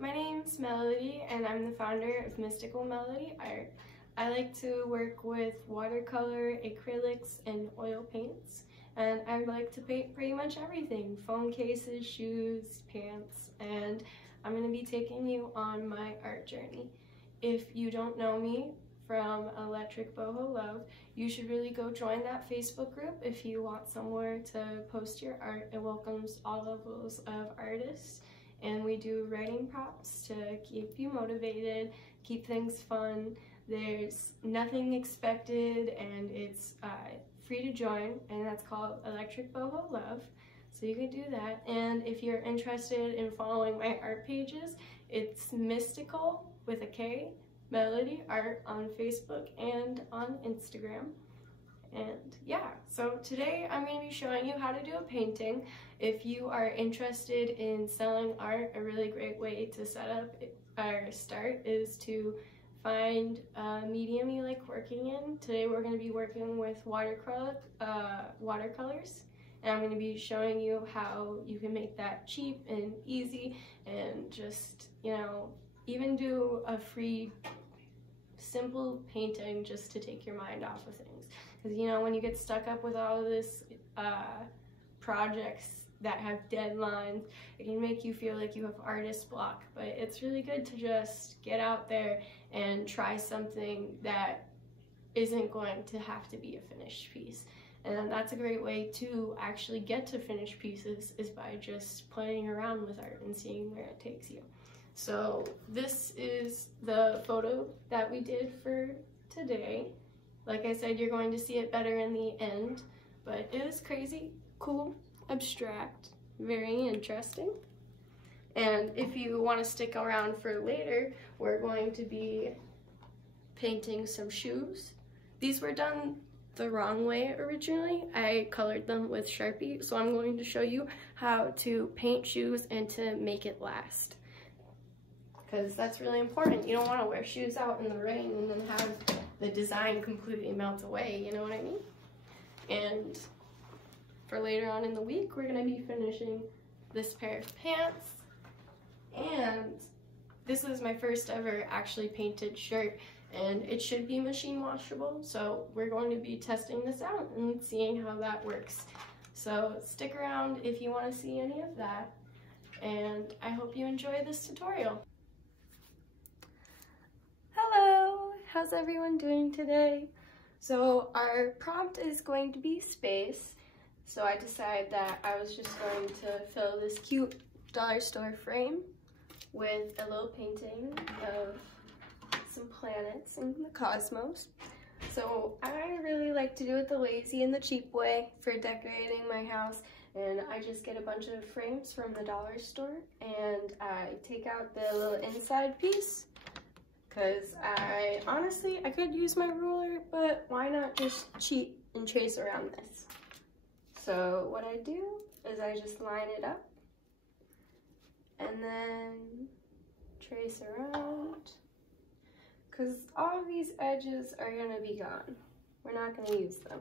My name's Melody and I'm the founder of Mystical Melody Art. I like to work with watercolor, acrylics, and oil paints. And I like to paint pretty much everything: phone cases, shoes, pants, and I'm going to be taking you on my art journey. If you don't know me from Electric Boho Love, you should really go join that Facebook group if you want somewhere to post your art. It welcomes all levels of artists, and we do writing prompts to keep you motivated, keep things fun. There's nothing expected, and it's free to join, and that's called Electric Boho Love. So you can do that. And if you're interested in following my art pages, it's Mystical with a K, Melody Art on Facebook and on Instagram. And yeah, so today I'm going to be showing you how to do a painting. If you are interested in selling art, a really great way to set up or start is to find a medium you like working in. Today we're going to be working with watercolors, and I'm going to be showing you how you can make that cheap and easy, and just, even do a free simple painting just to take your mind off of things. Because when you get stuck up with all of this projects that have deadlines, it can make you feel like you have artist block. But it's really good to just get out there and try something that isn't going to have to be a finished piece. And that's a great way to actually get to finished pieces, is by just playing around with art and seeing where it takes you. So this is the photo that we did for today. Like I said, you're going to see it better in the end, but it was crazy, cool, abstract, very interesting. And if you want to stick around for later, we're going to be painting some shoes. These were done the wrong way originally. I colored them with Sharpie, so I'm going to show you how to paint shoes and to make it last, because that's really important. You don't want to wear shoes out in the rain and then have the design completely melt away, you know what I mean? And for later on in the week, we're going to be finishing this pair of pants. And this is my first ever actually painted shirt, and it should be machine washable, so we're going to be testing this out and seeing how that works. So stick around if you want to see any of that, and I hope you enjoy this tutorial. Hello, how's everyone doing today? So our prompt is going to be space, so I decided that I was just going to fill this cute dollar store frame with a little painting of some planets in the cosmos. So I really like to do it the lazy and the cheap way for decorating my house, and I just get a bunch of frames from the dollar store and I take out the little inside piece, because I could use my ruler, but why not just cheat and trace around this? So what I do is I just line it up and then trace around, because all of these edges are going to be gone. We're not going to use them.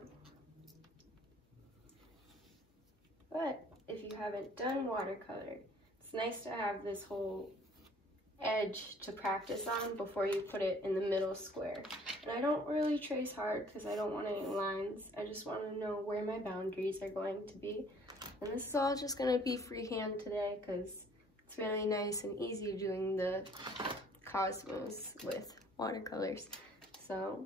But if you haven't done watercolor, it's nice to have this whole edge to practice on before you put it in the middle square. And I don't really trace hard because I don't want any lines. I just want to know where my boundaries are going to be. And this is all just going to be freehand today, because it's really nice and easy doing the cosmos with watercolors. So,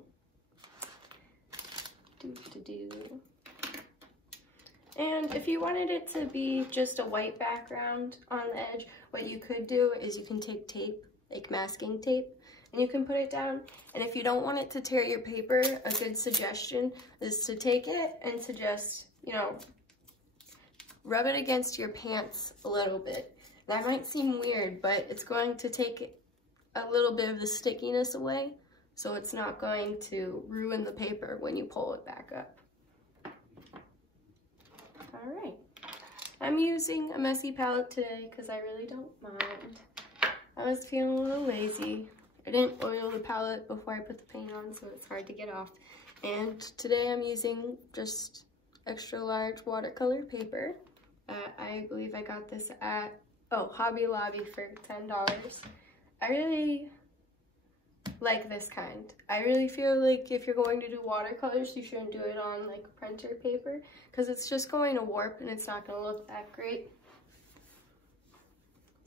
And if you wanted it to be just a white background on the edge, what you could do is you can take tape, like masking tape, and you can put it down. And if you don't want it to tear your paper, a good suggestion is to take it and to just, rub it against your pants a little bit. That might seem weird, but it's going to take a little bit of the stickiness away, so it's not going to ruin the paper when you pull it back up. Alright, I'm using a messy palette today because I really don't mind. I was feeling a little lazy. I didn't oil the palette before I put the paint on, so it's hard to get off. And today I'm using just extra large watercolor paper. I believe I got this at Oh, Hobby Lobby for $10. I really like this kind. I really feel like if you're going to do watercolors, you shouldn't do it on like printer paper because it's just going to warp and it's not going to look that great.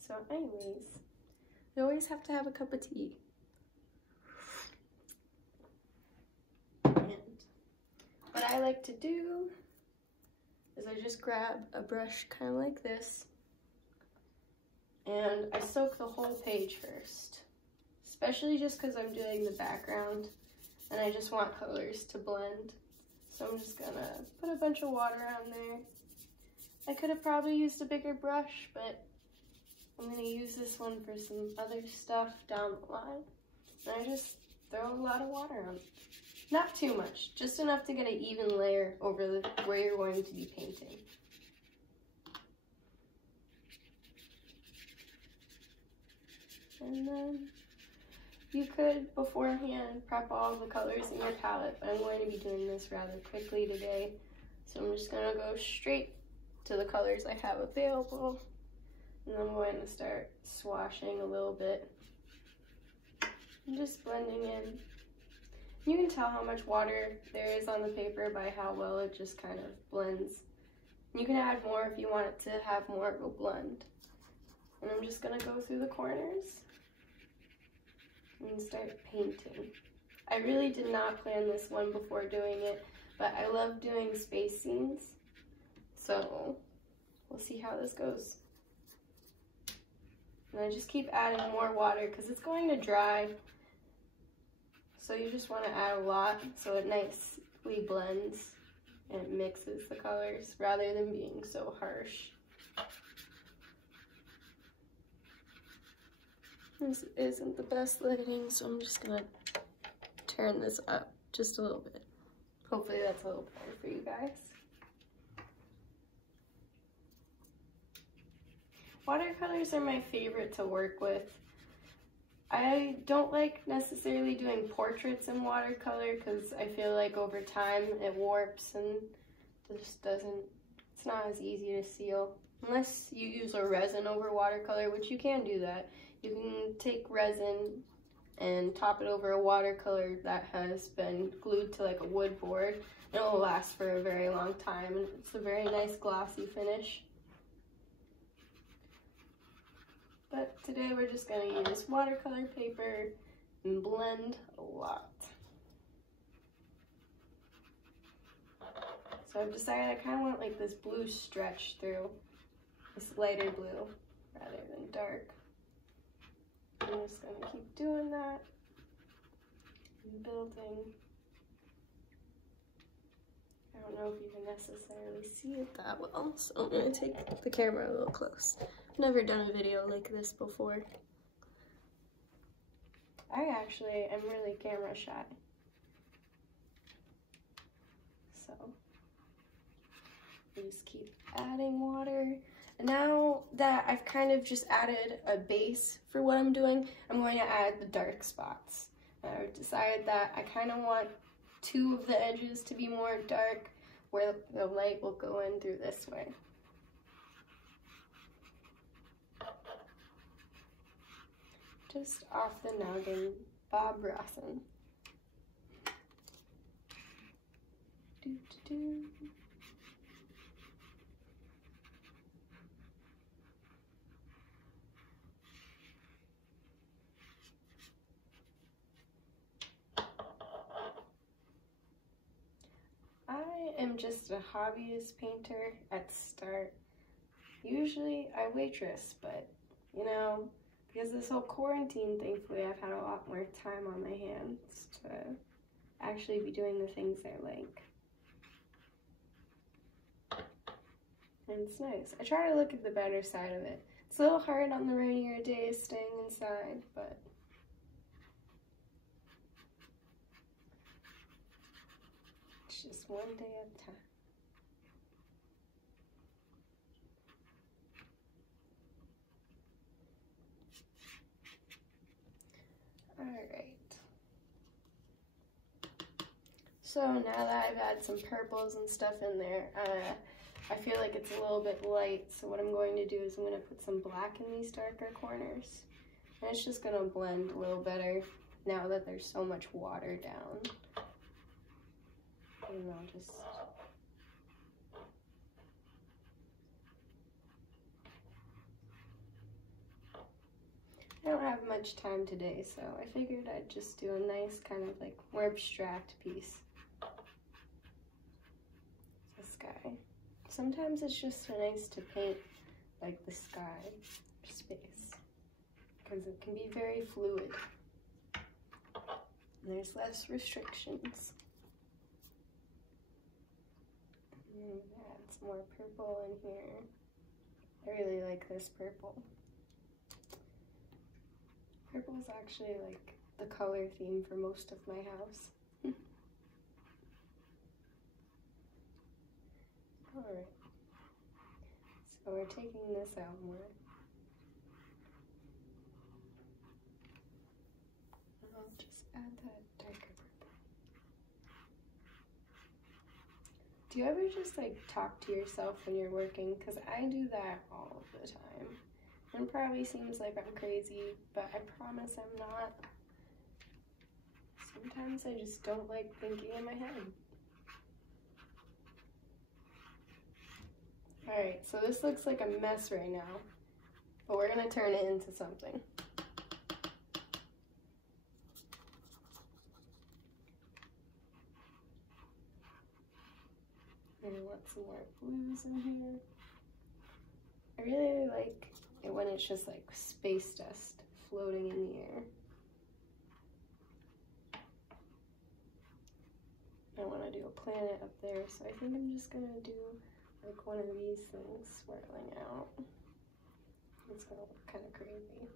So anyways, you always have to have a cup of tea. And what I like to do is I just grab a brush kind of like this and I soak the whole page first, especially just because I'm doing the background and I just want colors to blend. So I'm just gonna put a bunch of water on there. I could have probably used a bigger brush, but I'm gonna use this one for some other stuff down the line. And I just throw a lot of water on. Not too much, just enough to get an even layer over where you're going to be painting. And then you could beforehand prep all the colors in your palette, but I'm going to be doing this rather quickly today. So I'm just gonna go straight to the colors I have available. And I'm going to start swashing a little bit and just blending in. You can tell how much water there is on the paper by how well it just kind of blends. You can add more if you want it to have more of a blend. And I'm just gonna go through the corners and start painting. I really did not plan this one before doing it, but I love doing space scenes. So we'll see how this goes. And I just keep adding more water because it's going to dry. So you just want to add a lot so it nicely blends and it mixes the colors rather than being so harsh. This isn't the best lighting, so I'm just gonna turn this up just a little bit. Hopefully that's a little better for you guys. Watercolors are my favorite to work with. I don't like necessarily doing portraits in watercolor because I feel like over time it warps and just it's not as easy to seal. Unless you use a resin over watercolor, which you can do that. You can take resin and top it over a watercolor that has been glued to like a wood board, and it will last for a very long time, and it's a very nice glossy finish. But today we're just going to use watercolor paper and blend a lot. So I've decided I kind of want like this blue stretch through, this lighter blue rather than dark. I'm just going to keep doing that and building. I don't know if you can necessarily see it that well, so I'm going to take the camera a little close. I've never done a video like this before. I actually am really camera shy. So, I just keep adding water. And now that I've kind of just added a base for what I'm doing, I'm going to add the dark spots. I've decided that I kind of want two of the edges to be more dark, where the light will go in through this way. Just off the noggin, Bob Rossin. Doo-doo-doo. I am just a hobbyist painter at the start. Usually I waitress, but you know, because of this whole quarantine, thankfully I've had a lot more time on my hands to actually be doing the things I like. And it's nice. I try to look at the better side of it. It's a little hard on the rainier days staying inside, but it's just one day at a time. Alright. So now that I've had some purples and stuff in there, I feel like it's a little bit light, so what I'm going to do is I'm going to put some black in these darker corners. And it's just going to blend a little better now that there's so much water down. And I'll just... I don't have much time today, so I figured I'd just do a nice kind of like more abstract piece. The sky. Sometimes it's just nice to paint like the sky space because it can be very fluid. And there's less restrictions. And add some more purple in here. I really like this purple. Purple is actually like the color theme for most of my house. Alright, so we're taking this out more. And I'll just add that darker purple. Do you ever just like talk to yourself when you're working? Because I do that all of the time. It probably seems like I'm crazy, but I promise I'm not. Sometimes I just don't like thinking in my head. Alright, so this looks like a mess right now, but we're going to turn it into something. And I want some more blues in here. I really like it when it's just like space dust floating in the air. I want to do a planet up there, so I think I'm just going to do like one of these things swirling out. It's going to look kind of crazy.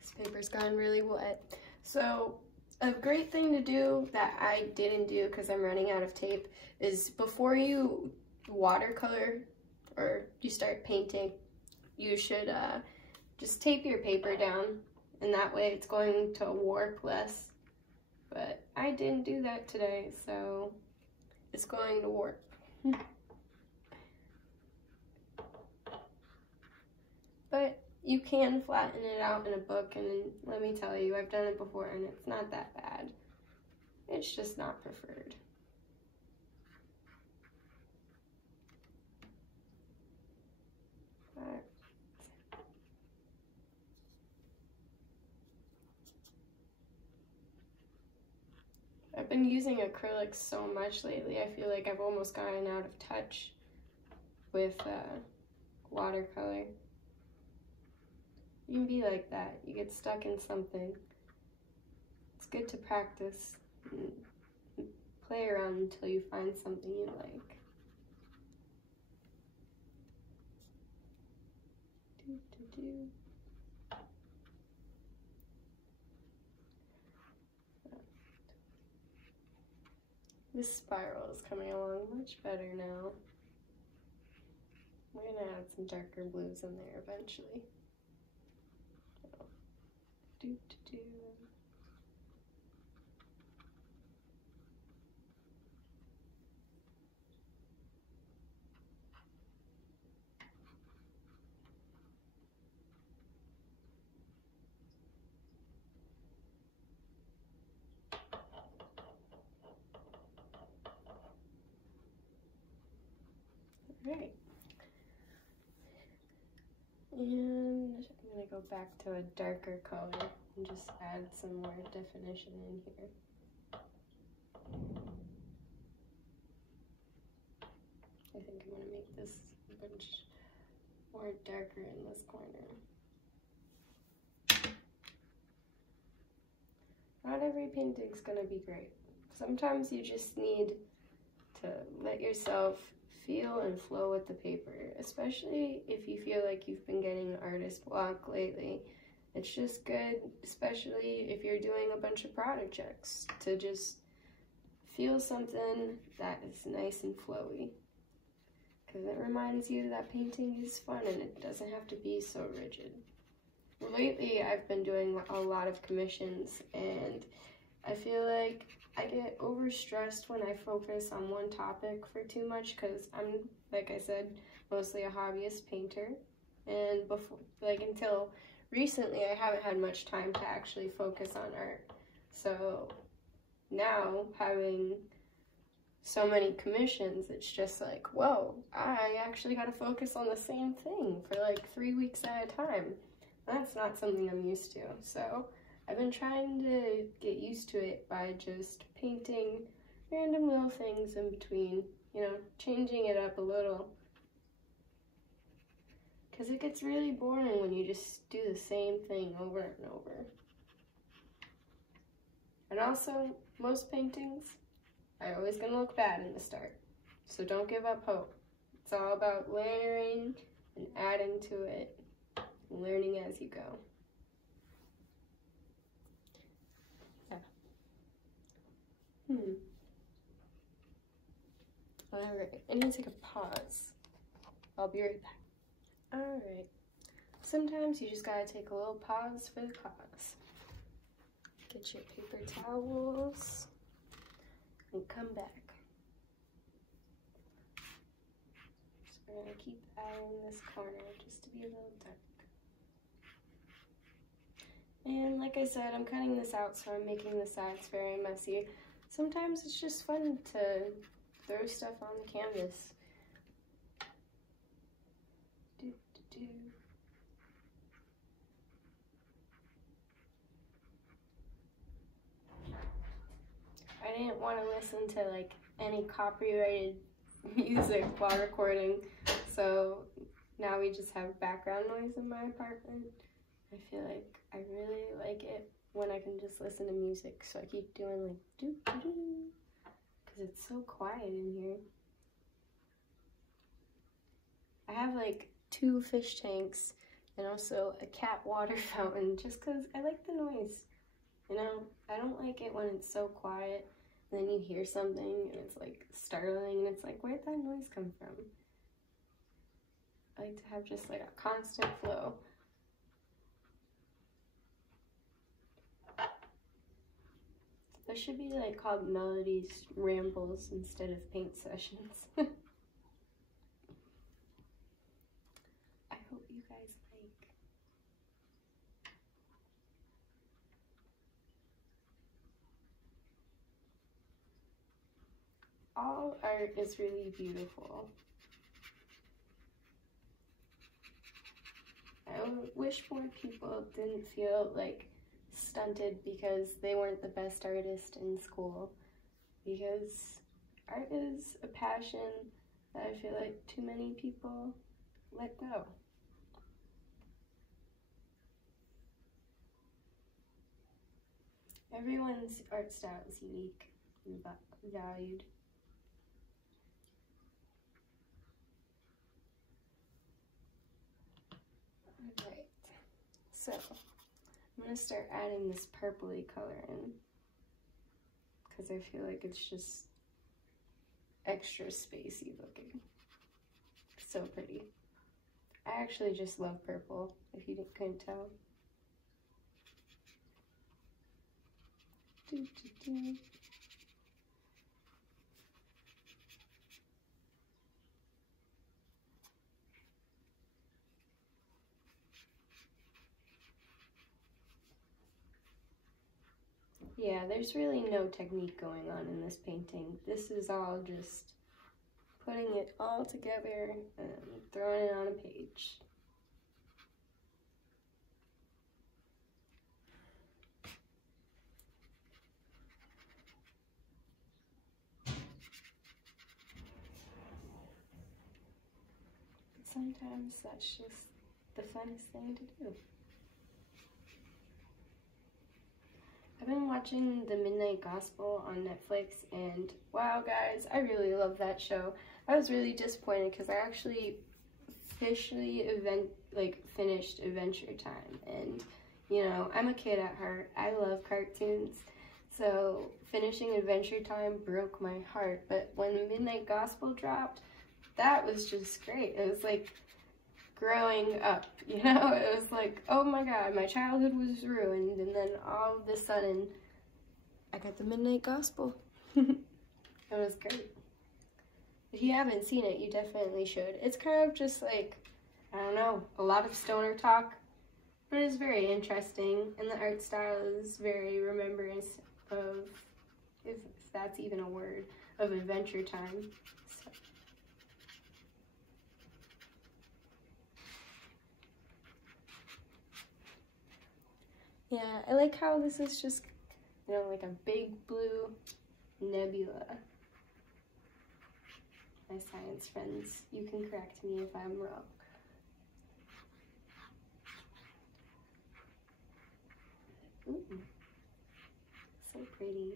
This paper's gotten really wet. So a great thing to do that I didn't do because I'm running out of tape is before you watercolor or you start painting, you should just tape your paper down, and that way it's going to warp less. But I didn't do that today, so it's going to warp. But you can flatten it out in a book, and let me tell you, I've done it before and it's not that bad. It's just not preferred. But I've been using acrylics so much lately, I feel like I've almost gotten out of touch with watercolor. You can be like that. You get stuck in something. It's good to practice and play around until you find something you like. This spiral is coming along much better now. I'm gonna add some darker blues in there eventually. Alright. And I'm going to go back to a darker color and just add some more definition in here. I think I'm going to make this a bunch more darker in this corner. Not every painting's going to be great. Sometimes you just need to let yourself feel and flow with the paper, especially if you feel like you've been getting artist block lately. It's just good, especially if you're doing a bunch of projects, to just feel something that is nice and flowy, because it reminds you that painting is fun and it doesn't have to be so rigid. Lately I've been doing a lot of commissions, and I feel like I get overstressed when I focus on one topic for too much because I'm, like I said, mostly a hobbyist painter. And before, like until recently, I haven't had much time to actually focus on art. So now having so many commissions, it's just like, whoa, I actually got to focus on the same thing for like 3 weeks at a time. That's not something I'm used to. So I've been trying to get used to it by just painting random little things in between, you know, changing it up a little. Because it gets really boring when you just do the same thing over and over. And also, most paintings are always going to look bad in the start. So don't give up hope. It's all about layering and adding to it, learning as you go. Alright, I need to take a pause. I'll be right back. Alright, sometimes you just gotta take a little pause for the cause. Get your paper towels and come back. So we're gonna keep adding this corner just to be a little dark. And like I said, I'm cutting this out, so I'm making the sides very messy. Sometimes it's just fun to throw stuff on the canvas. I didn't want to listen to like any copyrighted music while recording, so now we just have background noise in my apartment. I feel like I really like it when I can just listen to music, so I keep doing like doo-doo-doo, because it's so quiet in here. I have like 2 fish tanks and also a cat water fountain just because I like the noise. You know, I don't like it when it's so quiet and then you hear something and it's like startling and it's like, where'd that noise come from? I like to have just like a constant flow. This should be like called Melody's Rambles instead of paint sessions. I hope you guys like. All art is really beautiful. I wish more people didn't feel like stunted because they weren't the best artist in school, because art is a passion that I feel like too many people let go. Everyone's art style is unique and valued. Alright, so I'm going to start adding this purpley color in because I feel like it's just extra spacey looking. So pretty. I actually just love purple, if you couldn't tell. Yeah, there's really no technique going on in this painting. This is all just putting it all together and throwing it on a page. But sometimes that's just the funnest thing to do. I've been watching The Midnight Gospel on Netflix, and wow guys, I really love that show. I was really disappointed because I actually officially finished Adventure Time, and you know, I'm a kid at heart. I love cartoons, so finishing Adventure Time broke my heart. But when Midnight Gospel dropped, that was just great. It was like growing up, you know? It was like, oh my god, my childhood was ruined, and then all of a sudden I got the Midnight Gospel. It was great. If you haven't seen it, you definitely should. It's kind of just like, I don't know, a lot of stoner talk, but it's very interesting, and the art style is very remembrance of, if that's even a word, of Adventure Time. So. Yeah, I like how this is just, you know, like a big blue nebula. My science friends, you can correct me if I'm wrong. Ooh, so pretty.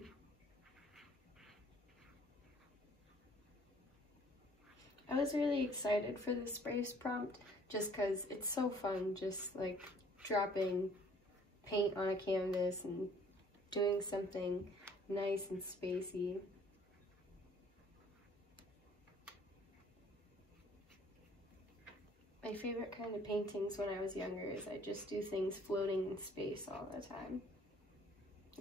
I was really excited for the sprays prompt just because it's so fun, just like dropping paint on a canvas and doing something nice and spacey. My favorite kind of paintings when I was younger is I just do things floating in space all the time.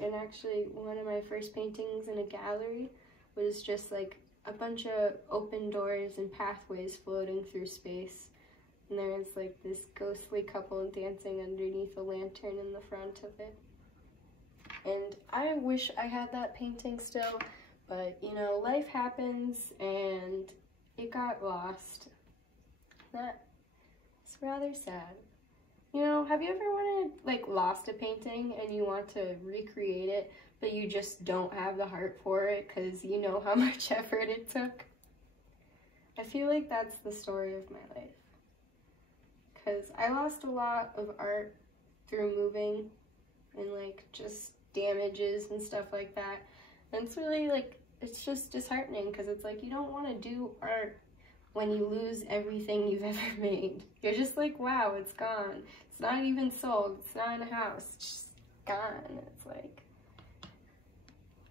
And actually, one of my first paintings in a gallery was just like a bunch of open doors and pathways floating through space. And there was like this ghostly couple dancing underneath a lantern in the front of it. And I wish I had that painting still, but you know, life happens and it got lost. That It's rather sad. You know, have you ever wanted, like, lost a painting and you want to recreate it, but you just don't have the heart for it because you know how much effort it took? I feel like that's the story of my life. Because I lost a lot of art through moving and, like, just damages and stuff like that. And it's really, like, it's just disheartening because it's like you don't want to do art when you lose everything you've ever made. You're just like, wow, it's gone. It's not even sold. It's not in a house. It's just gone. It's like,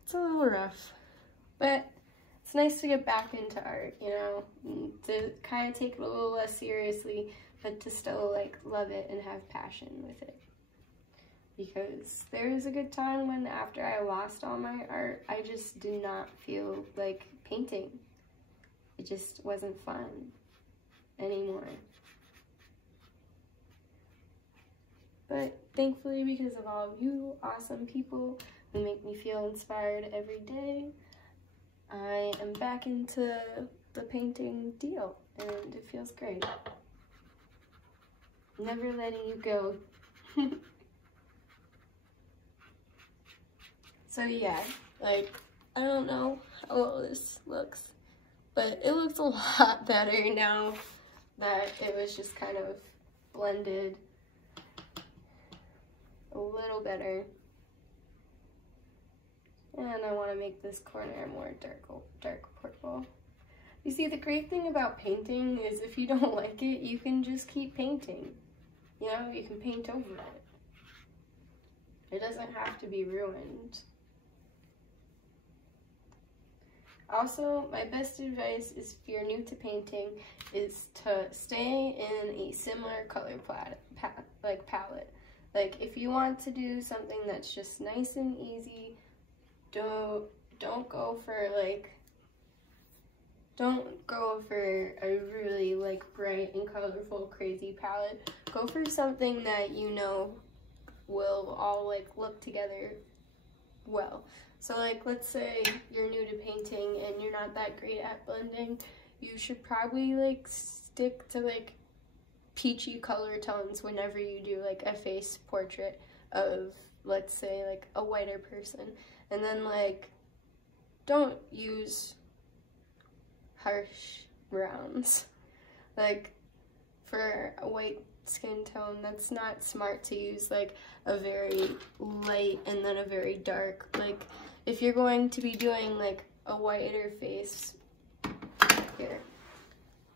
it's a little rough. But it's nice to get back into art, you know, to kind of take it a little less seriously, but to still, like, love it and have passion with it. Because there was a good time when after I lost all my art, I just did not feel like painting. It just wasn't fun anymore. But thankfully, because of all of you awesome people who make me feel inspired every day, I am back into the painting deal, and it feels great. Never letting you go. So yeah, like, I don't know how well this looks, but it looks a lot better now that it was just kind of blended a little better. And I want to make this corner more dark purple. You see, the great thing about painting is if you don't like it, you can just keep painting. You know, you can paint over it. It doesn't have to be ruined. Also, my best advice is, if you're new to painting, is to stay in a similar color palette. Like, if you want to do something that's just nice and easy, don't go for a really, like, bright and colorful crazy palette. Go for something that you know will all, like, look together well. So, like, let's say you're new to painting and you're not that great at blending, you should probably, like, stick to, like, peachy color tones whenever you do, like, a face portrait of, let's say, like, a whiter person. And then, like, don't use harsh browns. Like, for a white skin tone, that's not smart to use, like, a very light and then a very dark. Like, if you're going to be doing, like, a whiter face, here,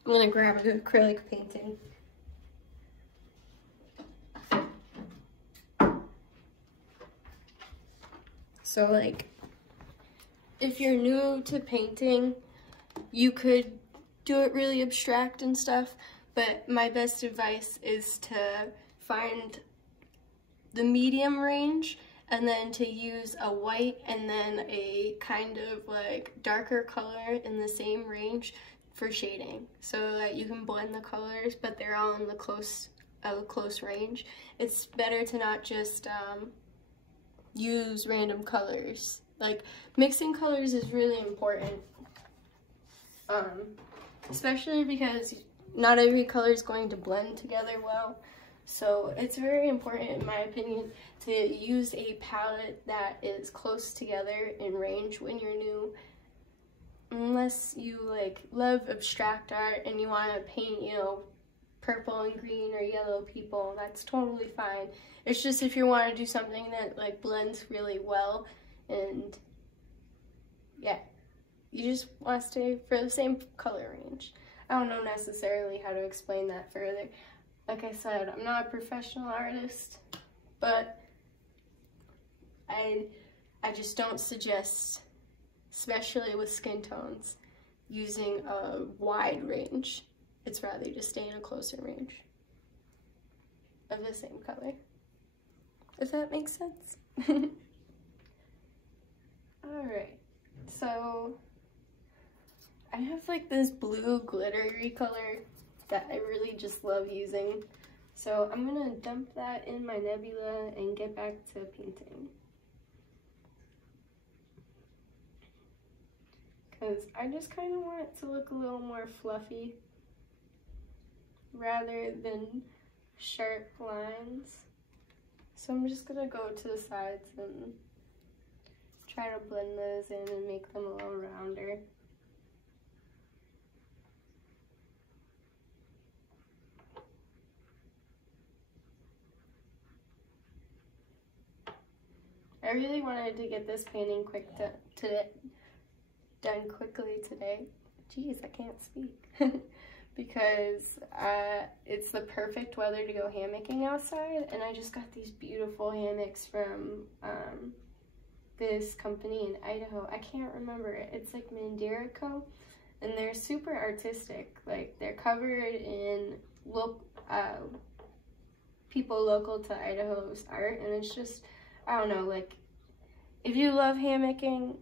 I'm gonna grab an acrylic painting. So, like, if you're new to painting, you could do it really abstract and stuff, but my best advice is to find the medium range and then to use a white and then a kind of like darker color in the same range for shading, so that you can blend the colors but they're all in the close range. It's better to not just use random colors. Like, mixing colors is really important, especially because not every color is going to blend together well. So it's very important, in my opinion, to use a palette that is close together in range when you're new. Unless you like love abstract art and you want to paint, you know, purple and green or yellow people, that's totally fine. It's just if you want to do something that like blends really well, and yeah, you just want to stay for the same color range. I don't know necessarily how to explain that further. Like I said, I'm not a professional artist, but I just don't suggest, especially with skin tones, using a wide range. It's rather to stay in a closer range of the same color. If that makes sense. Alright, so I have like this blue glittery color that I really just love using. So I'm gonna dump that in my nebula and get back to painting. Because I just kind of want it to look a little more fluffy rather than sharp lines. So I'm just gonna go to the sides and try to blend those in and make them a little rounder. I really wanted to get this painting done quickly today. Jeez, I can't speak. Because it's the perfect weather to go hammocking outside, and I just got these beautiful hammocks from this company in Idaho. I can't remember it. It's like Mandirico, and they're super artistic. Like, they're covered in people local to Idaho's art, and it's just, I don't know, like, if you love hammocking,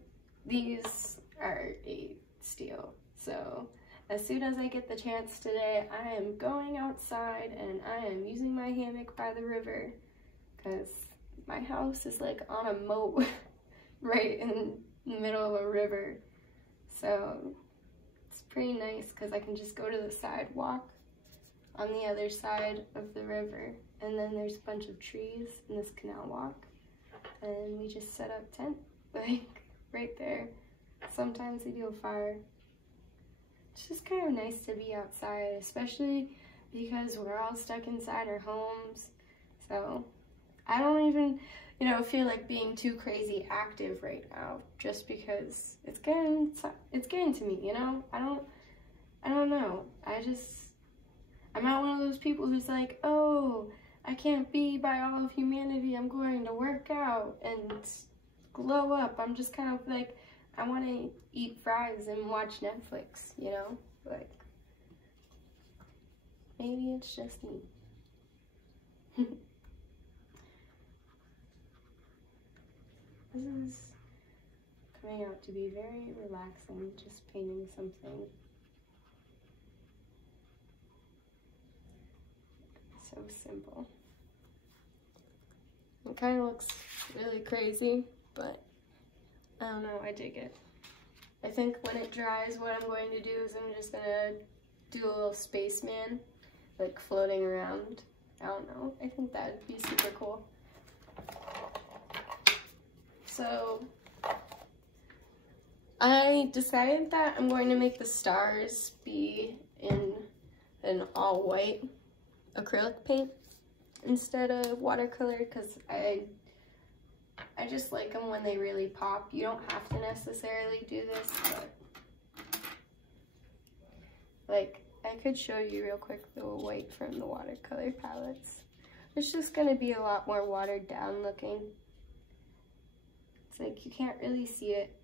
these are a steal. So as soon as I get the chance today, I am going outside and I am using my hammock by the river, because my house is like on a moat right in the middle of a river. So it's pretty nice because I can just go to the sidewalk on the other side of the river, and then there's a bunch of trees in this canal walk, and we just set up tent like right there. Sometimes we do a fire. It's just kind of nice to be outside, especially because we're all stuck inside our homes. So I don't even, you know, feel like being too crazy active right now, just because it's getting to me, you know? I don't know. I'm not one of those people who's like, oh, I can't be by all of humanity. I'm going to work out and glow up. I'm just kind of like, I want to eat fries and watch Netflix, you know? Like, maybe it's just me. This is coming out to be very relaxing, just painting something so simple. It kind of looks really crazy, but I don't know, I dig it. I think when it dries, what I'm going to do is I'm just gonna do a little spaceman, like floating around. I don't know, I think that'd be super cool. So I decided that I'm going to make the stars be in an all white acrylic paint instead of watercolor, because I just like them when they really pop. You don't have to necessarily do this, but like I could show you real quick the white from the watercolor palettes. It's just gonna be a lot more watered down looking. It's like you can't really see it.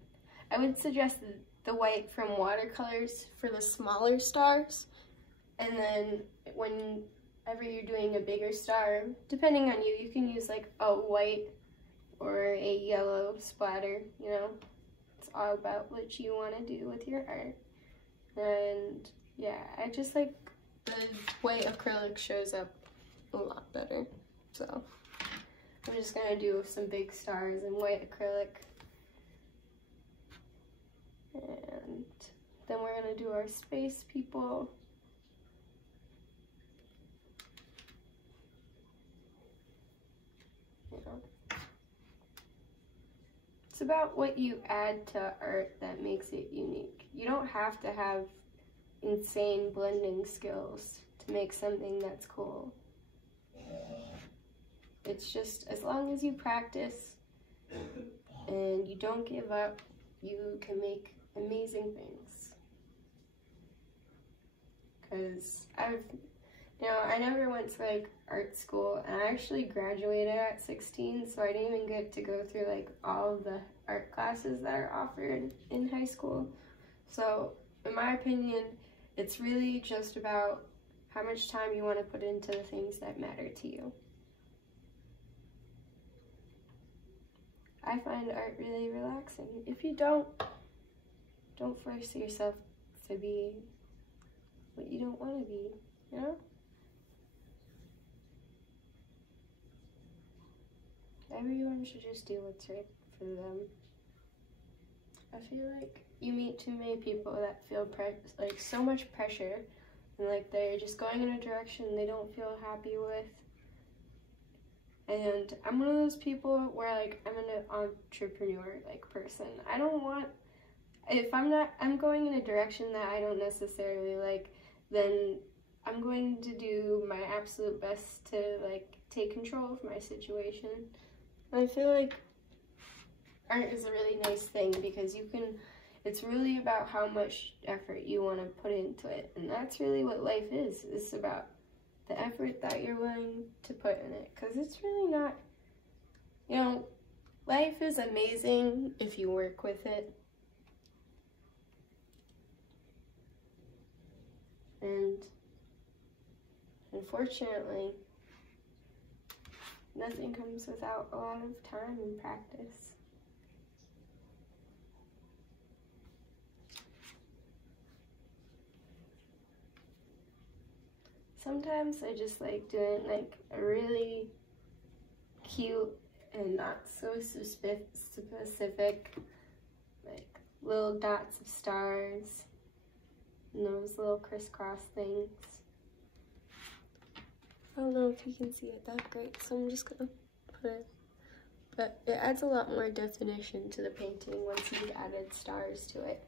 I would suggest the white from watercolors for the smaller stars, and then whenever you're doing a bigger star, depending on you, you can use like a white or a yellow splatter, you know. It's all about what you want to do with your art. And yeah, I just like the white acrylic shows up a lot better. So I'm just gonna do some big stars in white acrylic. And then we're gonna do our space people. You know, it's about what you add to art that makes it unique. You don't have to have insane blending skills to make something that's cool. It's just, as long as you practice and you don't give up, you can make amazing things. Because I never went to like art school, and I actually graduated at 16, so I didn't even get to go through like all of the art classes that are offered in high school. So in my opinion, it's really just about how much time you want to put into the things that matter to you. I find art really relaxing. If you don't force yourself to be what you don't want to be, you know? Everyone should just do what's right for them. I feel like you meet too many people that feel like so much pressure, and like they're just going in a direction they don't feel happy with. And I'm one of those people where like I'm an entrepreneur like person. I don't want, if I'm going in a direction that I don't necessarily like, then I'm going to do my absolute best to like take control of my situation. And I feel like art is a really nice thing because it's really about how much effort you want to put into it. And that's really what life is. It's about the effort that you're willing to put in it. Because it's really not, life is amazing if you work with it. And unfortunately, nothing comes without a lot of time and practice. Sometimes I just like doing like a really cute and not so specific, like little dots of stars and those little crisscross things. I don't know if you can see it that great, so I'm just gonna put it, but it adds a lot more definition to the painting once you've added stars to it,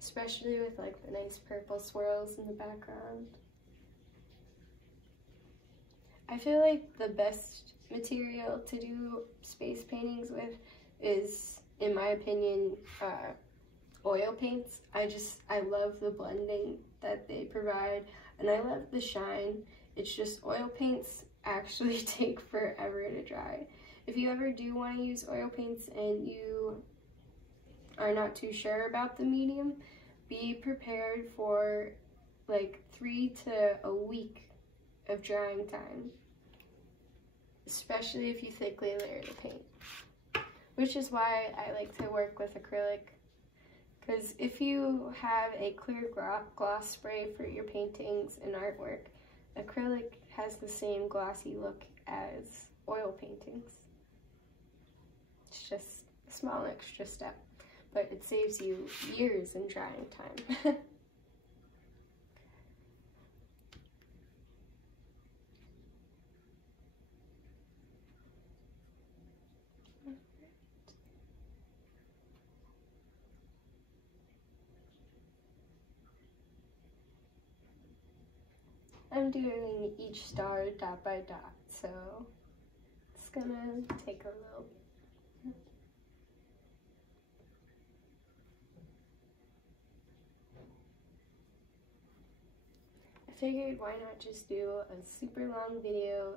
especially with like the nice purple swirls in the background. I feel like the best material to do space paintings with is, in my opinion, oil paints. I love the blending that they provide, and I love the shine. It's just oil paints actually take forever to dry. If you ever do want to use oil paints and you are not too sure about the medium, be prepared for like 3 to a week of drying time, especially if you thickly layer the paint, which is why I like to work with acrylic, because if you have a clear gloss spray for your paintings and artwork, acrylic has the same glossy look as oil paintings. It's just a small extra step, but it saves you years in drying time. I'm doing each star dot by dot, so it's gonna take a little bit. I figured why not just do a super long video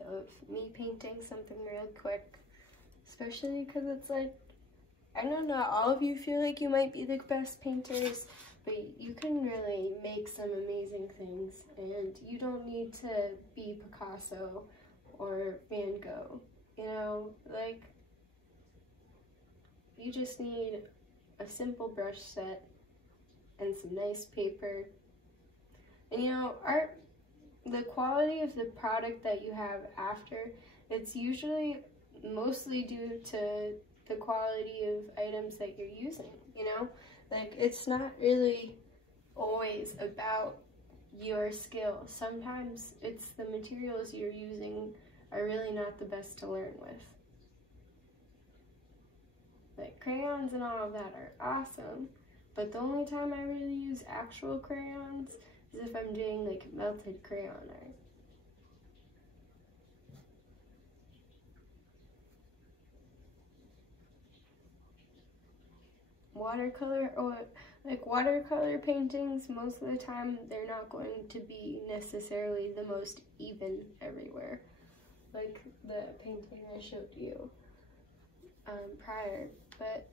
of me painting something real quick, especially because it's like, I know not all of you feel like you might be the best painters, but you can really make some amazing things, and you don't need to be Picasso or Van Gogh. You know, like, you just need a simple brush set and some nice paper. And you know, art, the quality of the product that you have after, it's usually mostly due to the quality of items that you're using, you know? Like, it's not really always about your skill. Sometimes it's the materials you're using are really not the best to learn with. Like, crayons and all of that are awesome, but the only time I really use actual crayons is if I'm doing like melted crayon art. Watercolor, or like watercolor paintings, most of the time they're not going to be necessarily the most even everywhere. Like the painting I showed you prior, but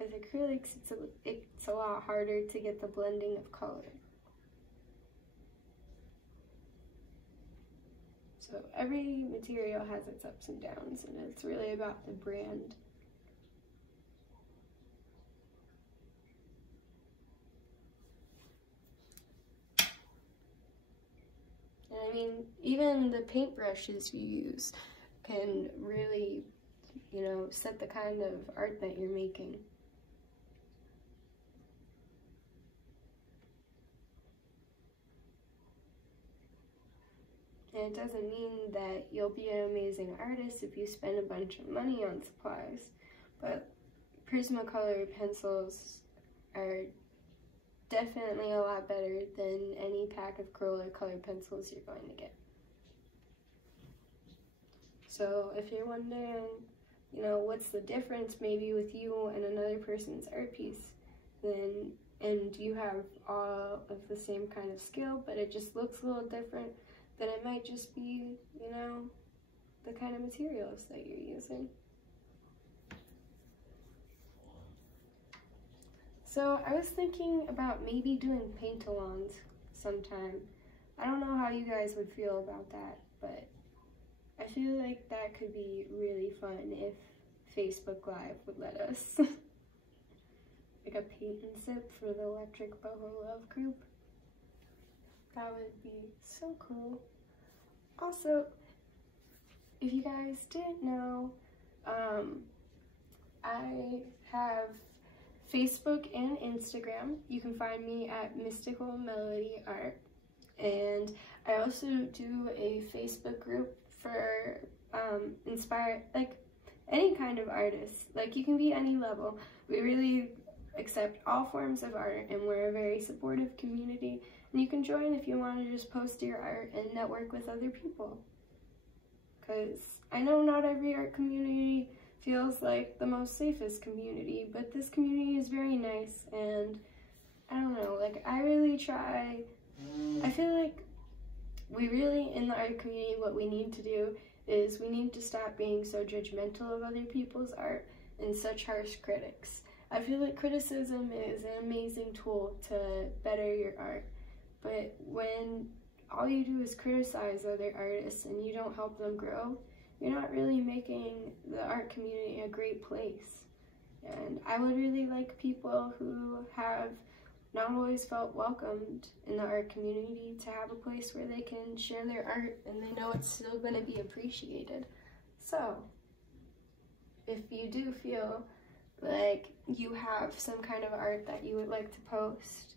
with acrylics it's a lot harder to get the blending of color. So every material has its ups and downs, and it's really about the brand. And I mean, even the paintbrushes you use can really, you know, set the kind of art that you're making. And it doesn't mean that you'll be an amazing artist if you spend a bunch of money on supplies, but Prismacolor pencils are definitely a lot better than any pack of Corolla colored pencils you're going to get. So if you're wondering, you know, what's the difference maybe with you and another person's art piece, then, and you have all of the same kind of skill, but it just looks a little different, then it might just be, you know, the kind of materials that you're using. So I was thinking about maybe doing paint-alongs sometime. I don't know how you guys would feel about that, but I feel like that could be really fun if Facebook Live would let us. Like a paint and sip for the Electric Boho Love group. That would be so cool. Also, if you guys didn't know, I have Facebook and Instagram. You can find me at Mystical Melody Art. And I also do a Facebook group for inspire, like any kind of artist. Like, you can be any level. We really accept all forms of art, and we're a very supportive community. And you can join if you want to just post your art and network with other people. Because I know not every art community feels like the most safest community, but this community is very nice, and I don't know, like, I really try. I feel like we really, in the art community, what we need to do is we need to stop being so judgmental of other people's art and such harsh critics. I feel like criticism is an amazing tool to better your art, but when all you do is criticize other artists and you don't help them grow, you're not really making the art community a great place. And I would really like people who have not always felt welcomed in the art community to have a place where they can share their art and they know it's still going to be appreciated. So, if you do feel like you have some kind of art that you would like to post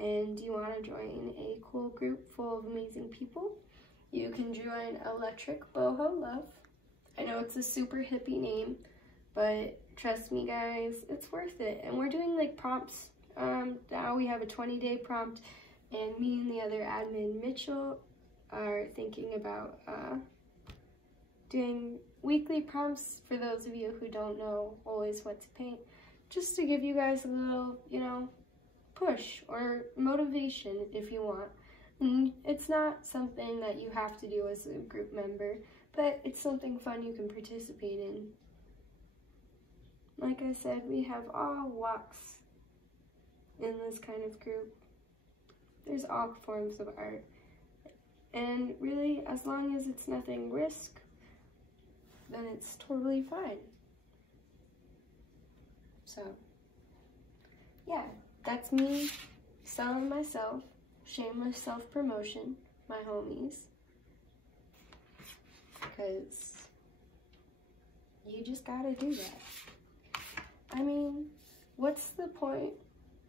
and you want to join a cool group full of amazing people, you can join Electric Boho Love. I know it's a super hippie name, but trust me guys, it's worth it. And we're doing like prompts. Now we have a 20-day prompt, and me and the other admin, Mitchell, are thinking about doing weekly prompts for those of you who don't know always what to paint, just to give you guys a little, you know, push or motivation if you want. And it's not something that you have to do as a group member, but it's something fun you can participate in. Like I said, we have all walks in this kind of group. There's all forms of art. And really, as long as it's nothing risk, then it's totally fine. So, yeah, that's me selling myself, shameless self-promotion, my homies. Because you just gotta do that. I mean, what's the point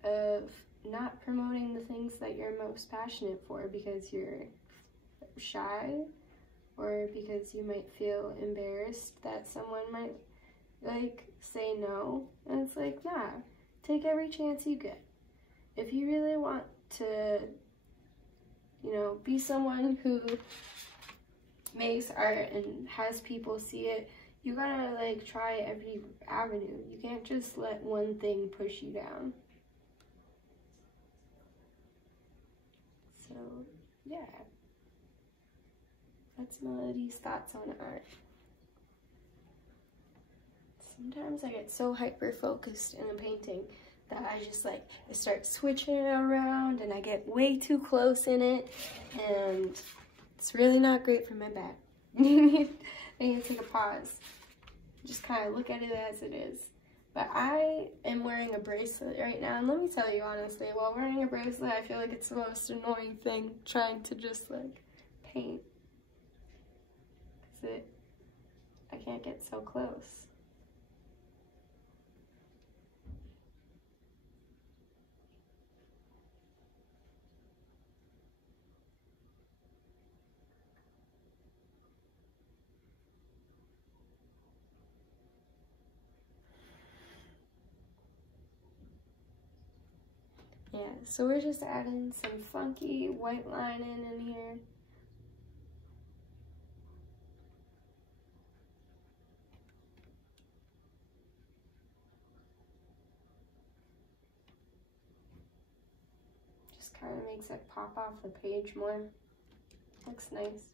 of not promoting the things that you're most passionate for because you're shy, or because you might feel embarrassed that someone might like say no? And it's like, nah, take every chance you get. If you really want to, you know, be someone who makes art and has people see it, you gotta like try every avenue. You can't just let one thing push you down. So yeah, that's Melody's thoughts on art. Sometimes I get so hyper focused in a painting that I just like, I start switching it around and I get way too close in it, and it's really not great for my back. I need to take a pause. Just kind of look at it as it is. But I am wearing a bracelet right now, and let me tell you honestly, while wearing a bracelet, I feel like it's the most annoying thing trying to just like paint. Because I can't get so close. Yeah, so we're just adding some funky white lining in here. Just kind of makes it pop off the page more. Looks nice.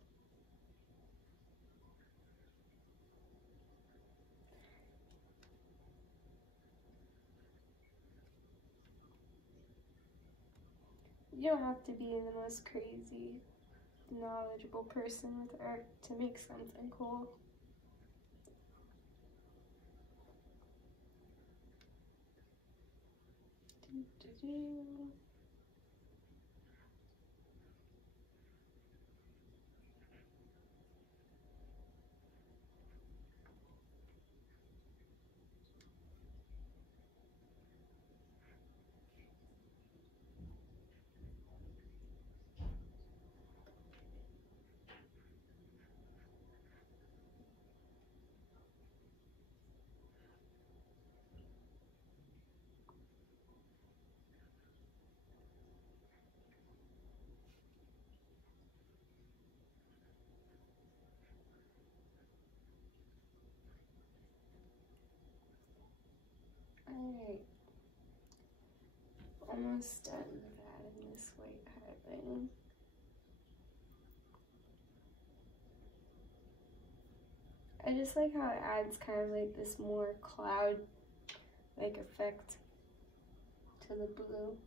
You don't have to be the most crazy, knowledgeable person with art to make something cool. Alright, almost done with adding this white highlighting. I just like how it adds kind of like this more cloud-like effect to the blue.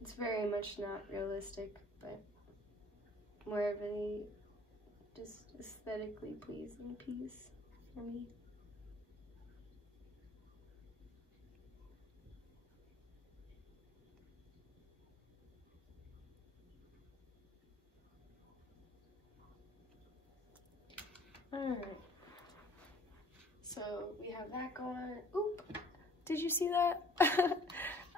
It's very much not realistic, but more of a just aesthetically pleasing piece for me. Alright, so we have that going. Oop, did you see that?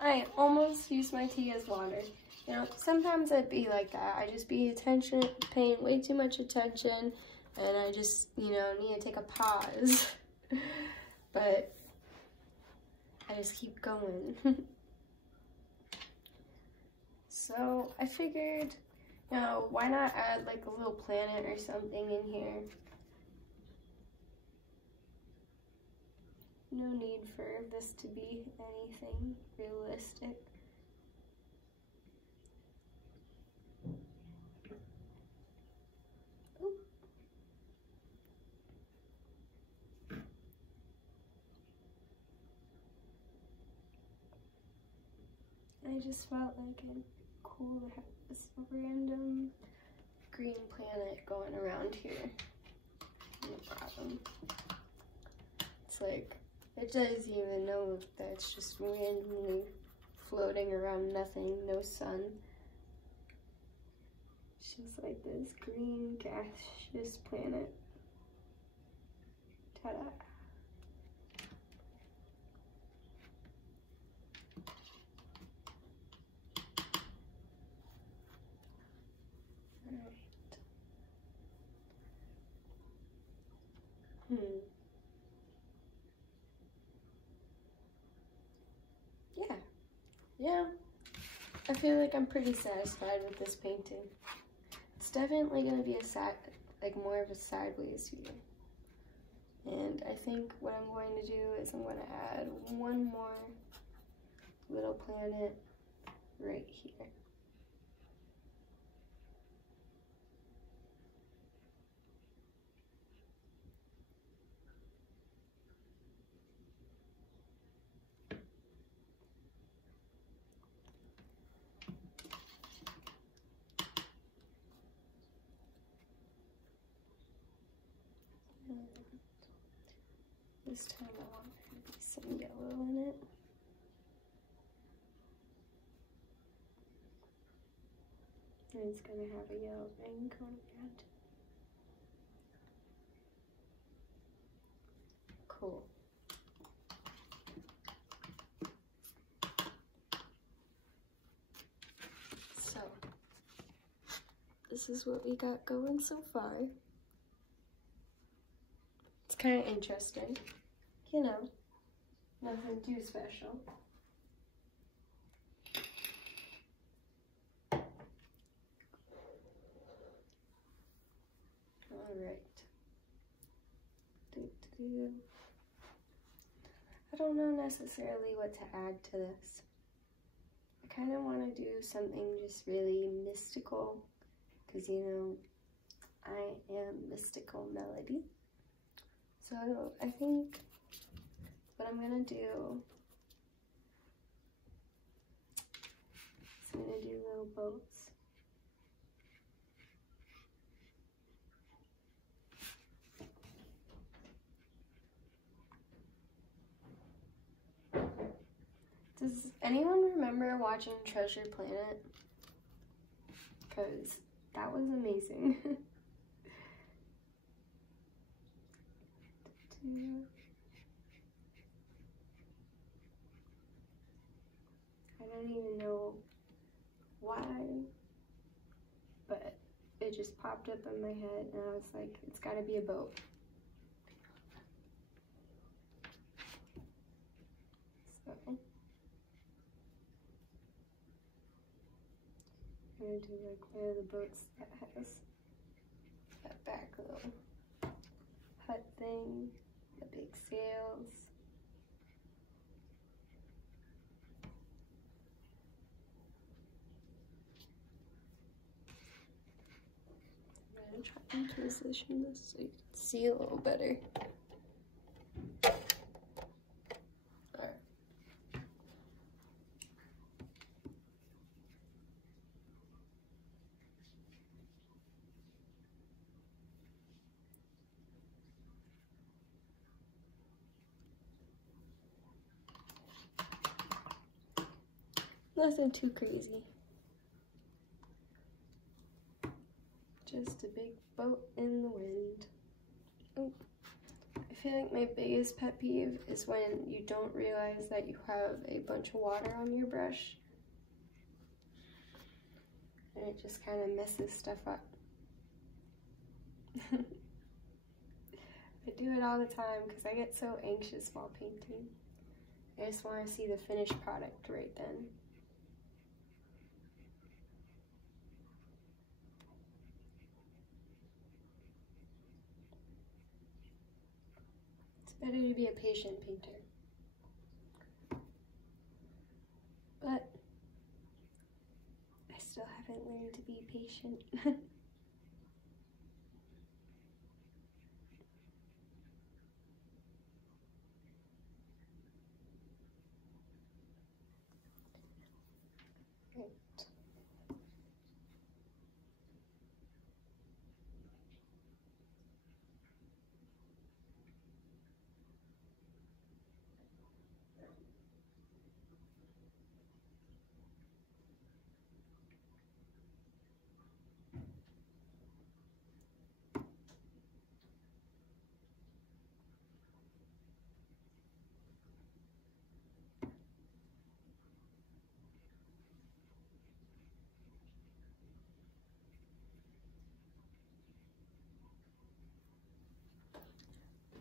I almost used my tea as water. You know, sometimes I'd be like that. I just be paying way too much attention, and I just, you know, need to take a pause. But I just keep going. So I figured, you know, why not add like a little planet or something in here? No need for this to be anything realistic. Ooh. I I just felt like it'd cool to have this random green planet going around here. No problem. It's like, it doesn't even know that it's just randomly floating around nothing, no sun. It's just like this green gaseous planet. Ta-da. Yeah, I feel like I'm pretty satisfied with this painting. It's definitely going to be like more of a sideways view. And I think what I'm going to do is I'm going to add one more little planet right here. This time I want there to be some yellow in it. And it's going to have a yellow ring going around. Cool. So, this is what we got going so far. It's kind of interesting, you know, nothing too special. All right. I don't know necessarily what to add to this. I kind of want to do something just really mystical, because, you know, I am Mystical Melody. So I think what I'm gonna do is I'm gonna do little boats. Does anyone remember watching Treasure Planet? Because that was amazing. I don't even know why, but it just popped up in my head and I was like, it's gotta be a boat. So I'm gonna do like one of the boats that has that back little hut thing, the big sails. I'm gonna try and position this so you can see a little better. Alright. Nothing too crazy. Just a big boat in the wind. Oh. I feel like my biggest pet peeve is when you don't realize that you have a bunch of water on your brush. And it just kind of messes stuff up. I do it all the time because I get so anxious while painting. I just want to see the finished product right then. It's better to be a patient painter. But I still haven't learned to be patient.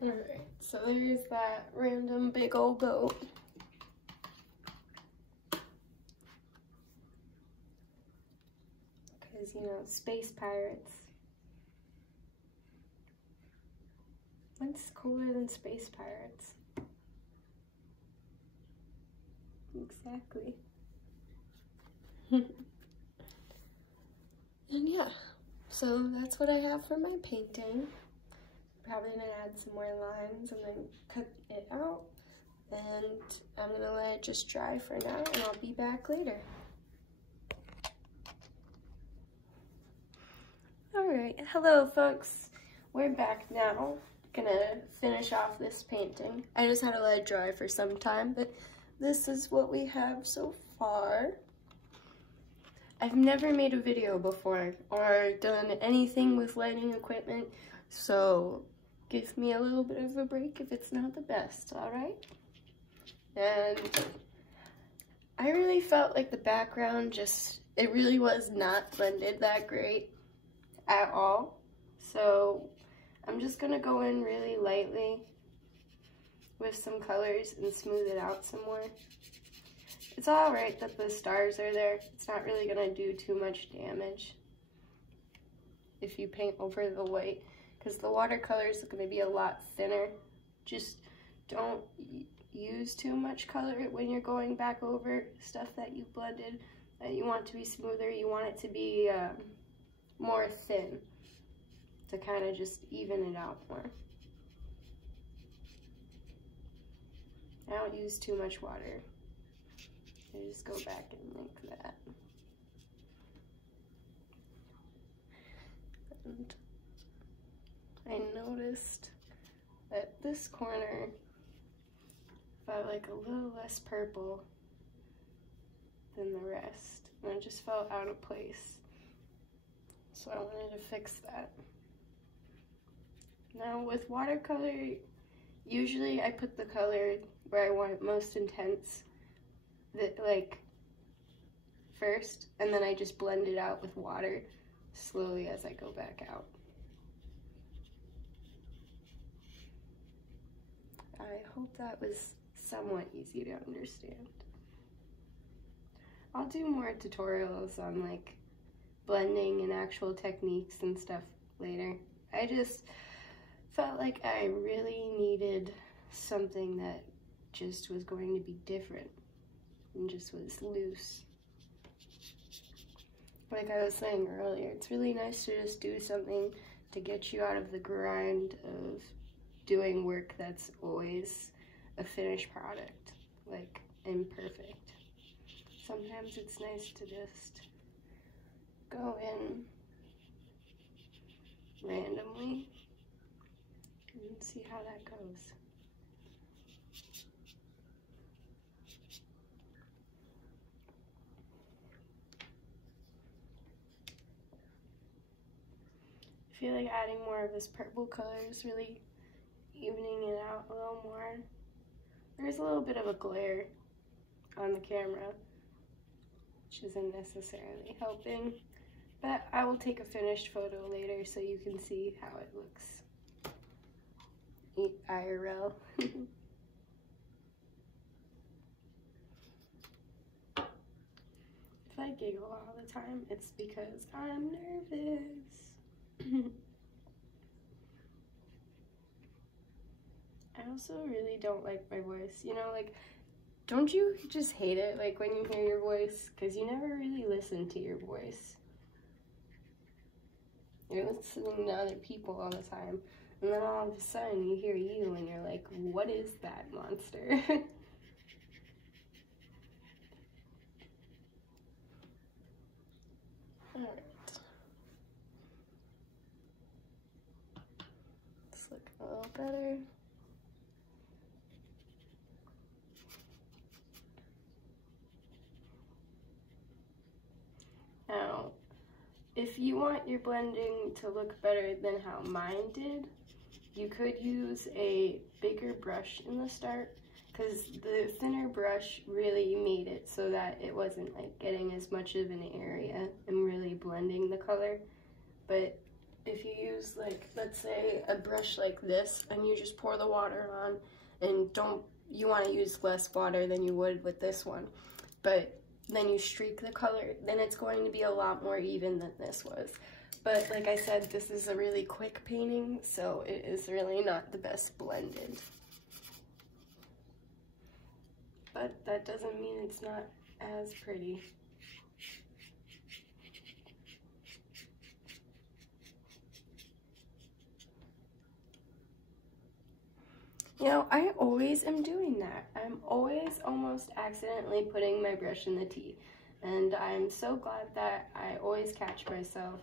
Alright, so there's that random big old boat. Because, you know, space pirates. What's cooler than space pirates? Exactly. And yeah, so that's what I have for my painting. Probably gonna add some more lines and then cut it out. And I'm gonna let it just dry for now, and I'll be back later. Alright, hello folks. We're back now. Gonna finish off this painting. I just had to let it dry for some time, but this is what we have so far. I've never made a video before or done anything with lighting equipment, so give me a little bit of a break if it's not the best, alright? And I really felt like the background it really was not blended that great at all. So I'm just gonna go in really lightly with some colors and smooth it out some more. It's alright that the stars are there. It's not really gonna do too much damage if you paint over the white, because the watercolors are going to be a lot thinner. Just don't use too much color when you're going back over stuff that you blended that you want to be smoother. You want it to be more thin to kind of just even it out more. I don't use too much water. I just go back and like that. And I noticed that this corner felt like a little less purple than the rest, and it just felt out of place. So I wanted to fix that. Now with watercolor, usually I put the color where I want it most intense, like first, and then I just blend it out with water slowly as I go back out. I hope that was somewhat easy to understand. I'll do more tutorials on like blending and actual techniques and stuff later. I just felt like I really needed something that just was going to be different and just was loose. Like I was saying earlier, it's really nice to just do something to get you out of the grind of doing work that's always a finished product, like imperfect. Sometimes it's nice to just go in randomly and see how that goes. I feel like adding more of this purple color is really evening it out a little more. There's a little bit of a glare on the camera, which isn't necessarily helping, but I will take a finished photo later so you can see how it looks IRL. If I giggle all the time, it's because I'm nervous. I also really don't like my voice. You know, like, don't you just hate it, like, when you hear your voice? Because you never really listen to your voice. You're listening to other people all the time. And then all of a sudden you hear you and you're like, what is that monster? Alright. It's looking a little better. Now, if you want your blending to look better than how mine did, you could use a bigger brush in the start, because the thinner brush really made it so that it wasn't like getting as much of an area and really blending the color. But if you use, like, let's say a brush like this, and you just pour the water on, and you want to use less water than you would with this one, but then you streak the color, then it's going to be a lot more even than this was. But like I said, this is a really quick painting, so it is really not the best blended. But that doesn't mean it's not as pretty. You know, I always am doing that. I'm always almost accidentally putting my brush in the tea. And I'm so glad that I always catch myself.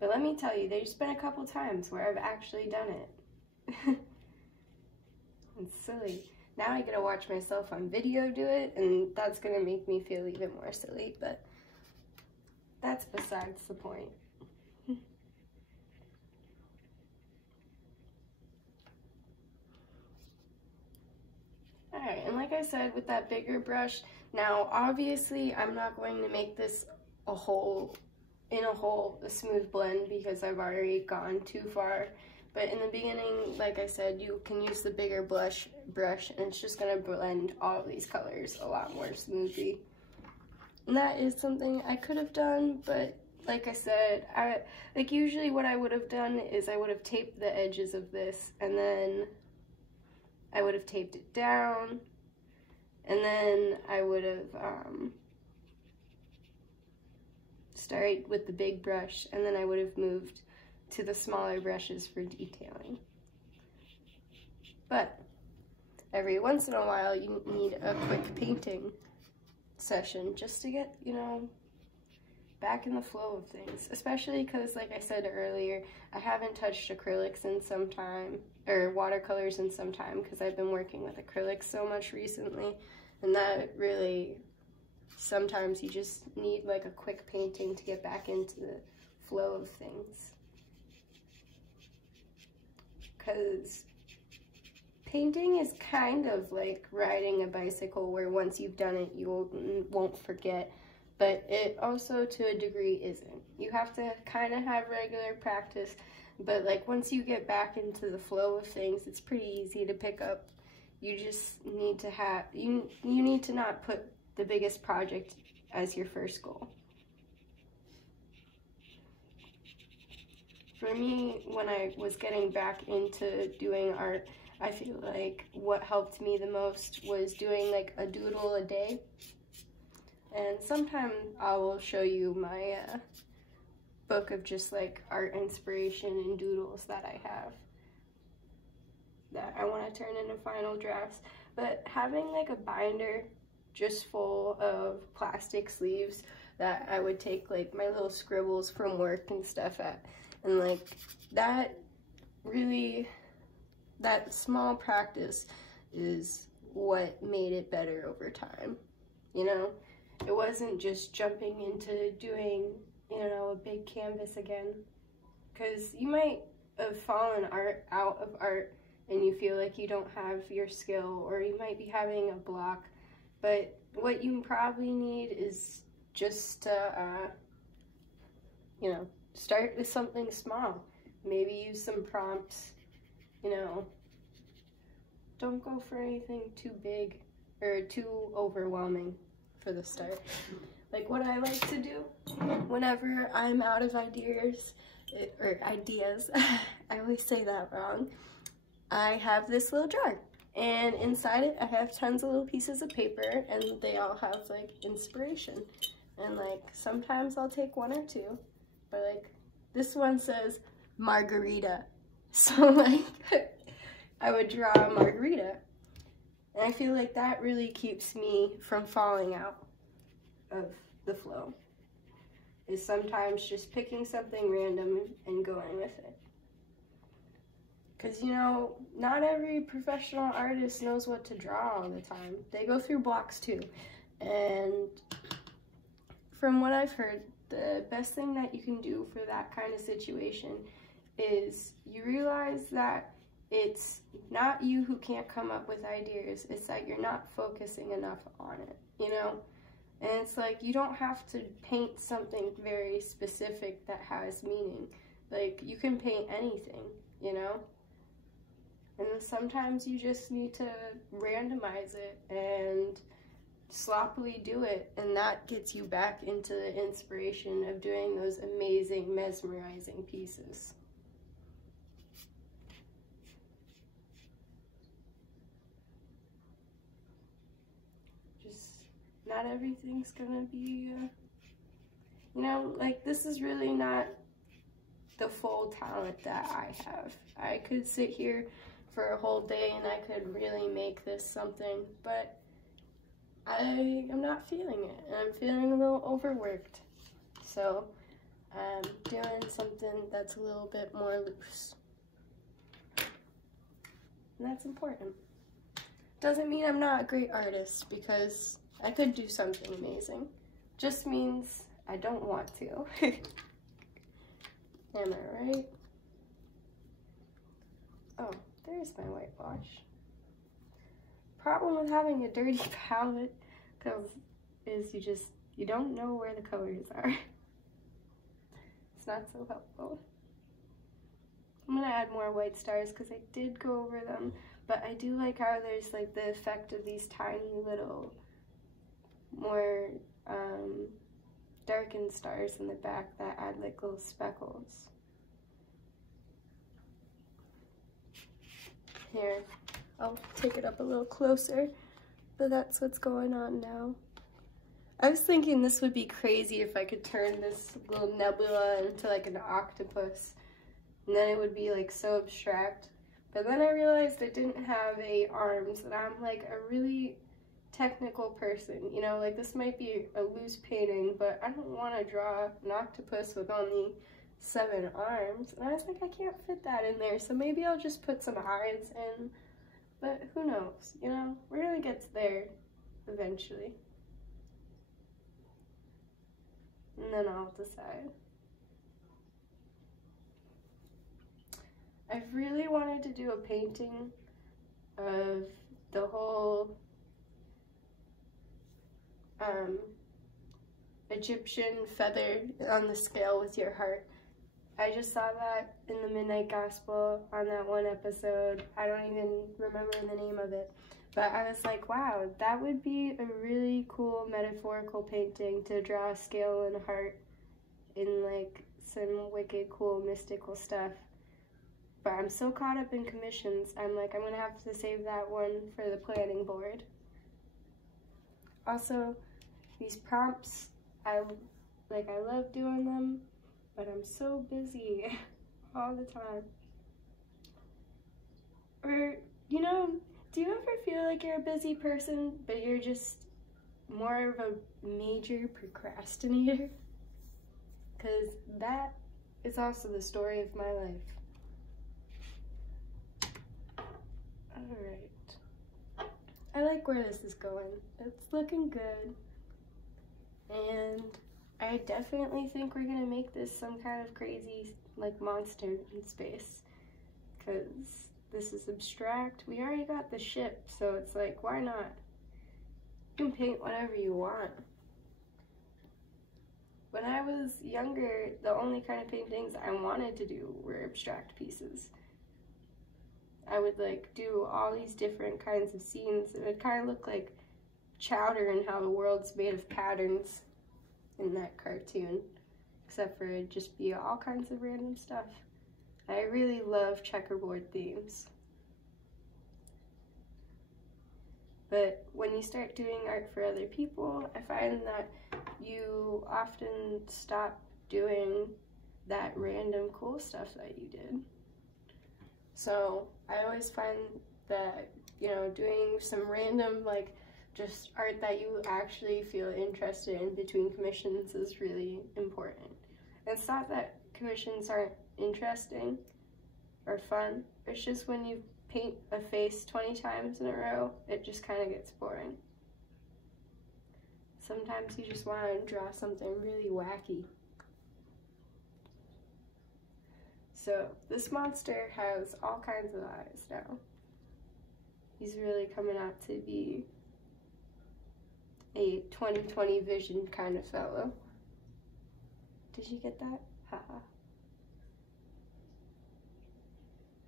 But let me tell you, there's been a couple times where I've actually done it. It's silly. Now I get to watch myself on video do it, and that's going to make me feel even more silly, but that's besides the point. Alright, and like I said, with that bigger brush, now obviously I'm not going to make this a smooth blend because I've already gone too far. But in the beginning, like I said, you can use the bigger brush and it's just going to blend all of these colors a lot more smoothly. And that is something I could have done, but like I said, usually what I would have done is I would have taped the edges of this, and then I would have taped it down, and then I would have started with the big brush, and then I would have moved to the smaller brushes for detailing. But every once in a while you need a quick painting session just to get, you know, back in the flow of things, especially because, like I said earlier, I haven't touched acrylics in some time, or watercolors in some time, because I've been working with acrylics so much recently, and that really, sometimes you just need like a quick painting to get back into the flow of things. Because painting is kind of like riding a bicycle, where once you've done it you won't forget, but it also to a degree isn't. You have to kind of have regular practice, but like once you get back into the flow of things, it's pretty easy to pick up. You just need to have, you need to not put the biggest project as your first goal. For me, when I was getting back into doing art, I feel like what helped me the most was doing like a doodle a day. And sometime I will show you my book of just like art inspiration and doodles that I have that I want to turn into final drafts. But having like a binder just full of plastic sleeves that I would take like my little scribbles from work and stuff at, and like that really, that small practice is what made it better over time, you know? It wasn't just jumping into doing, you know, a big canvas again, because you might have fallen out of art and you feel like you don't have your skill, or you might be having a block, but what you probably need is just to, you know, start with something small. Maybe use some prompts, you know. Don't go for anything too big or too overwhelming for the start. Like what I like to do whenever I'm out of ideas, I always say that wrong. I have this little jar, and inside it I have tons of little pieces of paper, and they all have like inspiration. And like sometimes I'll take one or two, but like this one says margarita, so like I would draw a margarita, and I feel like that really keeps me from falling out of the flow, is sometimes just picking something random and going with it. Because, you know, not every professional artist knows what to draw all the time. They go through blocks too. And from what I've heard, the best thing that you can do for that kind of situation is you realize that it's not you who can't come up with ideas, it's that you're not focusing enough on it, you know? And it's like, you don't have to paint something very specific that has meaning. Like, you can paint anything, you know? And sometimes you just need to randomize it and sloppily do it, and that gets you back into the inspiration of doing those amazing, mesmerizing pieces. Just, not everything's gonna be, you know, like, this is really not the full talent that I have. I could sit here for a whole day and I could really make this something, but I am not feeling it, and I'm feeling a little overworked. So I'm doing something that's a little bit more loose. And that's important. Doesn't mean I'm not a great artist, because I could do something amazing. Just means I don't want to. Am I right? Oh, there's my whitewash. Problem with having a dirty palette is you don't know where the colors are. It's not so helpful. I'm gonna add more white stars because I did go over them, but I do like how there's like the effect of these tiny little more darkened stars in the back that add like little speckles. Here, I'll take it up a little closer, but that's what's going on now. I was thinking this would be crazy if I could turn this little nebula into like an octopus, and then it would be like so abstract. But then I realized it didn't have 8 arms, and I'm like a really technical person, you know, like this might be a loose painting, but I don't want to draw an octopus with only 7 arms. And I was like, I can't fit that in there, so maybe I'll just put some eyes in. But who knows, you know, we're gonna get there eventually. And then I'll decide. I've really wanted to do a painting of the whole Egyptian feather on the scale with your heart. I just saw that in the Midnight Gospel on that one episode. I don't even remember the name of it. But I was like, wow, that would be a really cool metaphorical painting to draw a scale and a heart in like some wicked cool mystical stuff. But I'm so caught up in commissions, I'm like, I'm gonna have to save that one for the planning board. Also, these prompts, I love doing them, but I'm so busy all the time. Or, you know, do you ever feel like you're a busy person, but you're just more of a major procrastinator? Because that is also the story of my life. Alright. I like where this is going. It's looking good. And I definitely think we're gonna make this some kind of crazy, like, monster in space. Because this is abstract. We already got the ship, so it's like, why not? You can paint whatever you want. When I was younger, the only kind of paintings I wanted to do were abstract pieces. I would like do all these different kinds of scenes, and it kind of looked like Chowder and How the World's Made of Patterns in that cartoon, except for it'd just be all kinds of random stuff. I really love checkerboard themes. But when you start doing art for other people, I find that you often stop doing that random cool stuff that you did. So I always find that, you know, doing some random, like, just art that you actually feel interested in between commissions is really important. And it's not that commissions aren't interesting or fun, it's just when you paint a face 20 times in a row, it just kind of gets boring. Sometimes you just want to draw something really wacky. So this monster has all kinds of eyes now. He's really coming out to be a 20/20 vision kind of fellow. Did you get that? Haha.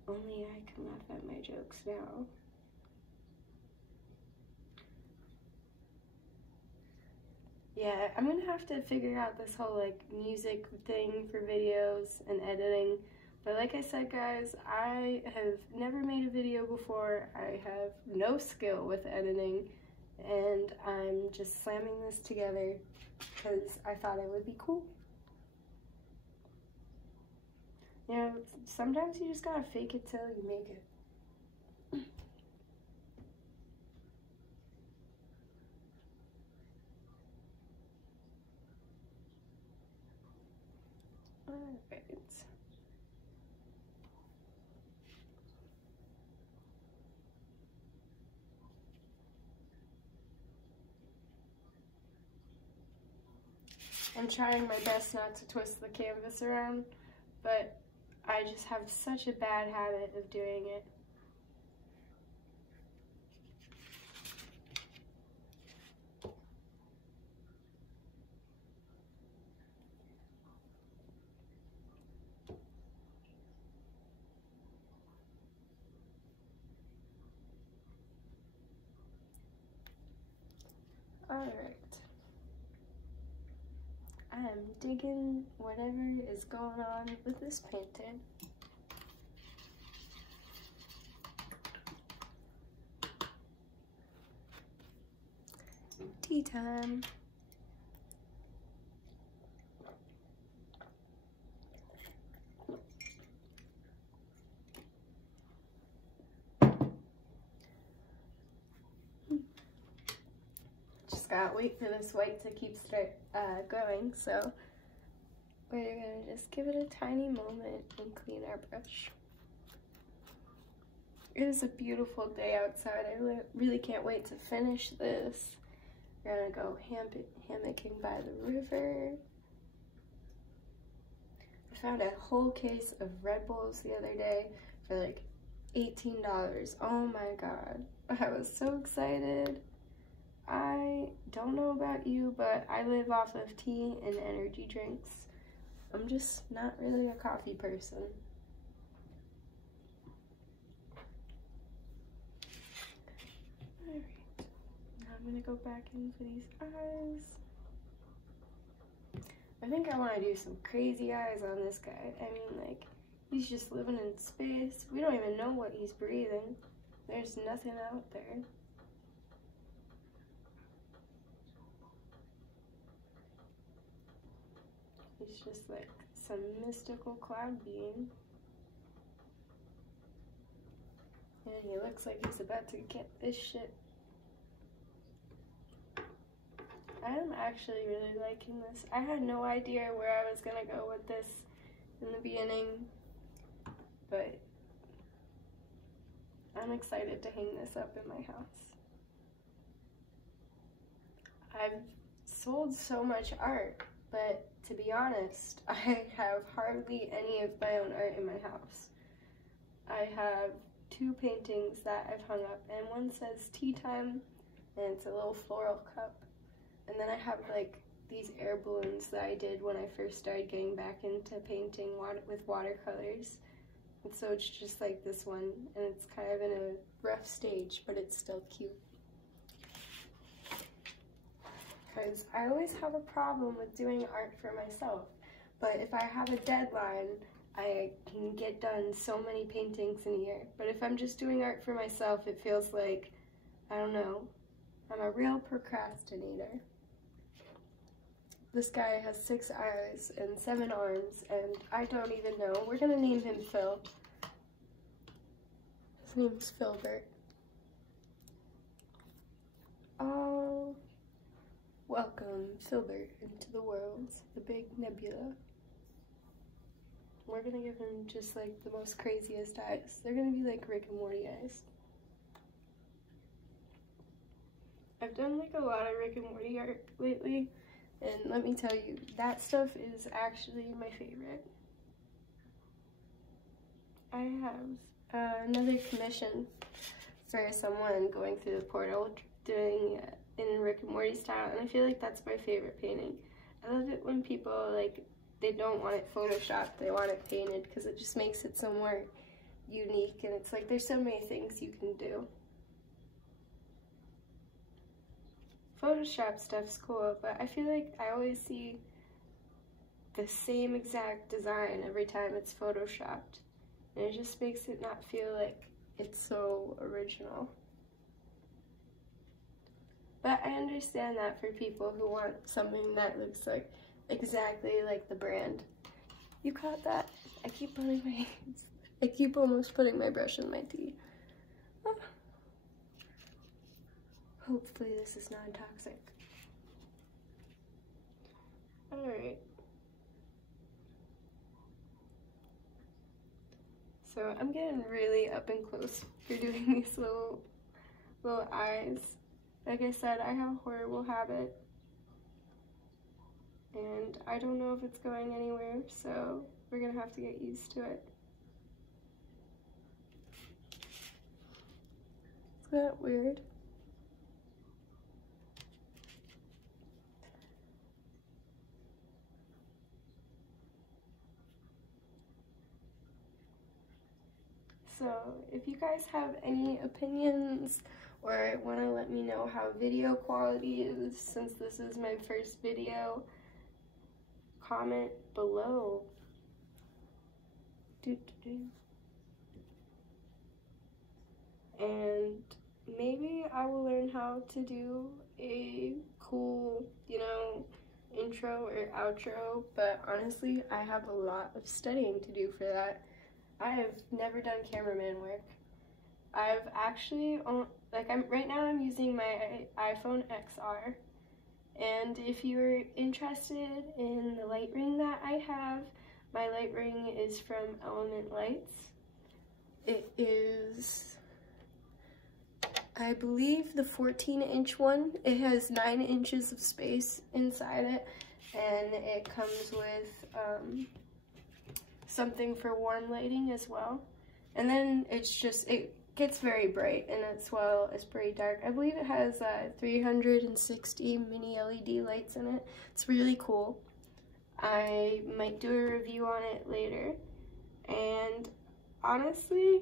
Only I can laugh at my jokes now. Yeah, I'm gonna have to figure out this whole like music thing for videos and editing. But like I said, guys, I have never made a video before. I have no skill with editing, and I'm just slamming this together because I thought it would be cool. You know, sometimes you just gotta fake it till you make it. Alright. I'm trying my best not to twist the canvas around, but I just have such a bad habit of doing it. Alright. I am digging whatever is going on with this painting. Tea time. Just gotta wait for this white to keep going, so we're gonna just give it a tiny moment and clean our brush. It is a beautiful day outside. I really can't wait to finish this. We're gonna go hammocking by the river. I found a whole case of Red Bulls the other day for like $18. Oh my god. I was so excited. I don't know about you, but I live off of tea and energy drinks. I'm just not really a coffee person. Alright, now I'm gonna go back in for these eyes. I think I want to do some crazy eyes on this guy. I mean, like, he's just living in space. We don't even know what he's breathing. There's nothing out there. He's just like some mystical cloud being. And he looks like he's about to get this shit. I am actually really liking this. I had no idea where I was gonna go with this in the beginning, but I'm excited to hang this up in my house. I've sold so much art, but to be honest, I have hardly any of my own art in my house. I have 2 paintings that I've hung up, and one says tea time, and it's a little floral cup. And then I have like these air balloons that I did when I first started getting back into painting with watercolors. And so it's just like this one, and it's kind of in a rough stage, but it's still cute. Because I always have a problem with doing art for myself, but if I have a deadline, I can get done so many paintings in a year. But if I'm just doing art for myself, it feels like, I don't know, I'm a real procrastinator. This guy has 6 eyes and 7 arms, and I don't even know. We're gonna name him Phil. His name's Filbert. Oh, welcome, Filbert, into the world, the big nebula. We're gonna give him just like the most craziest eyes. They're gonna be like Rick and Morty eyes. I've done like a lot of Rick and Morty art lately, and let me tell you, that stuff is actually my favorite. I have another commission for someone going through the portal doing in Rick and Morty style, and I feel like that's my favorite painting. I love it when people like, they don't want it photoshopped, they want it painted, because it just makes it some more unique, and it's like there's so many things you can do. Photoshop stuff's cool, but I feel like I always see the same exact design every time it's photoshopped, and it just makes it not feel like it's so original. But I understand that for people who want something that looks like exactly like the brand. You caught that? I keep putting my hands. I keep almost putting my brush in my teeth. Oh. Hopefully this is non-toxic. Alright. So I'm getting really up and close for doing these little eyes. Like I said, I have a horrible habit, and I don't know if it's going anywhere, so we're gonna have to get used to it. Isn't that weird? So if you guys have any opinions or want to let me know how video quality is, since this is my first video, comment below. And maybe I will learn how to do a cool, you know, intro or outro, but honestly, I have a lot of studying to do for that. I have never done cameraman work. I've actually, right now I'm using my iPhone XR, and if you're interested in the light ring that I have, my light ring is from Element Lights. It is, I believe, the 14-inch one. It has 9 inches of space inside it, and it comes with something for warm lighting as well. And then it's just, it gets very bright, and as well as pretty dark. I believe it has 360 mini LED lights in it. It's really cool. I might do a review on it later. And honestly,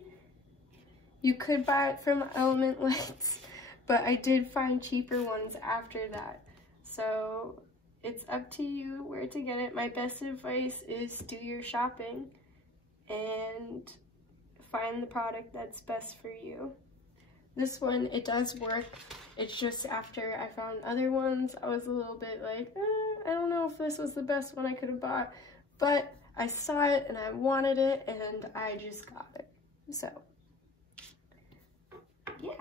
you could buy it from Element Lights, but I did find cheaper ones after that. So it's up to you where to get it. My best advice is do your shopping and find the product that's best for you. This one, it does work. It's just after I found other ones, I was a little bit like, I don't know if this was the best one I could have bought, but I saw it and I wanted it and I just got it. So, yeah.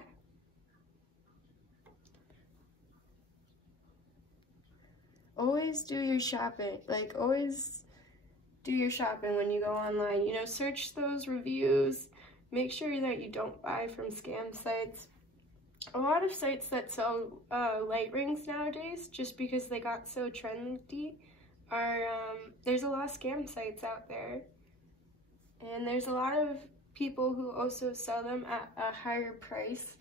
Always do your shopping. Like, always do your shopping when you go online. You know, search those reviews. Make sure that you don't buy from scam sites. A lot of sites that sell light rings nowadays, just because they got so trendy, are, there's a lot of scam sites out there. And there's a lot of people who also sell them at a higher price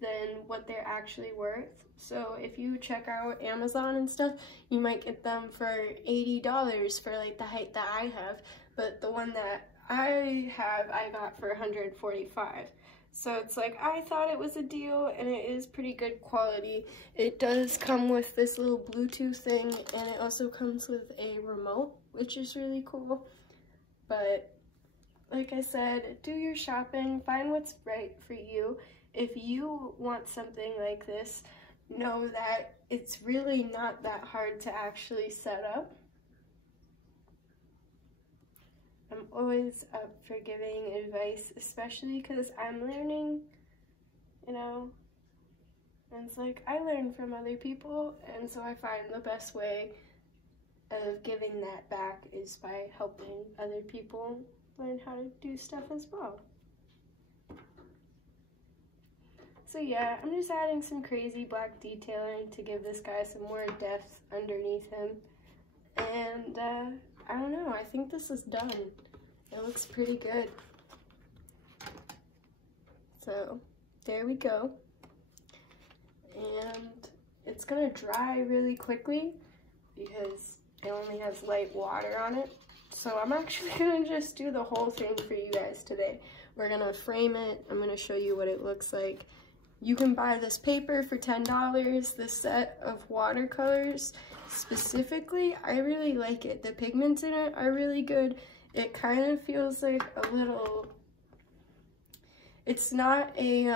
than what they're actually worth. So if you check out Amazon and stuff, you might get them for $80 for like the height that I have, but the one that I have, I got for $145. So it's like, I thought it was a deal, and it is pretty good quality. It does come with this little Bluetooth thing, and it also comes with a remote, which is really cool. But like I said, do your shopping, find what's right for you. If you want something like this, know that it's really not that hard to actually set up. I'm always up for giving advice, especially because I'm learning, you know, and it's like I learn from other people, and so I find the best way of giving that back is by helping other people learn how to do stuff as well. So yeah, I'm just adding some crazy black detailing to give this guy some more depth underneath him. And I don't know, I think this is done. It looks pretty good. So there we go. And it's gonna dry really quickly because it only has light water on it. So I'm actually gonna just do the whole thing for you guys today. We're gonna frame it. I'm gonna show you what it looks like. You can buy this paper for $10, this set of watercolors. Specifically, I really like it. The pigments in it are really good. It kind of feels like a little, it's not a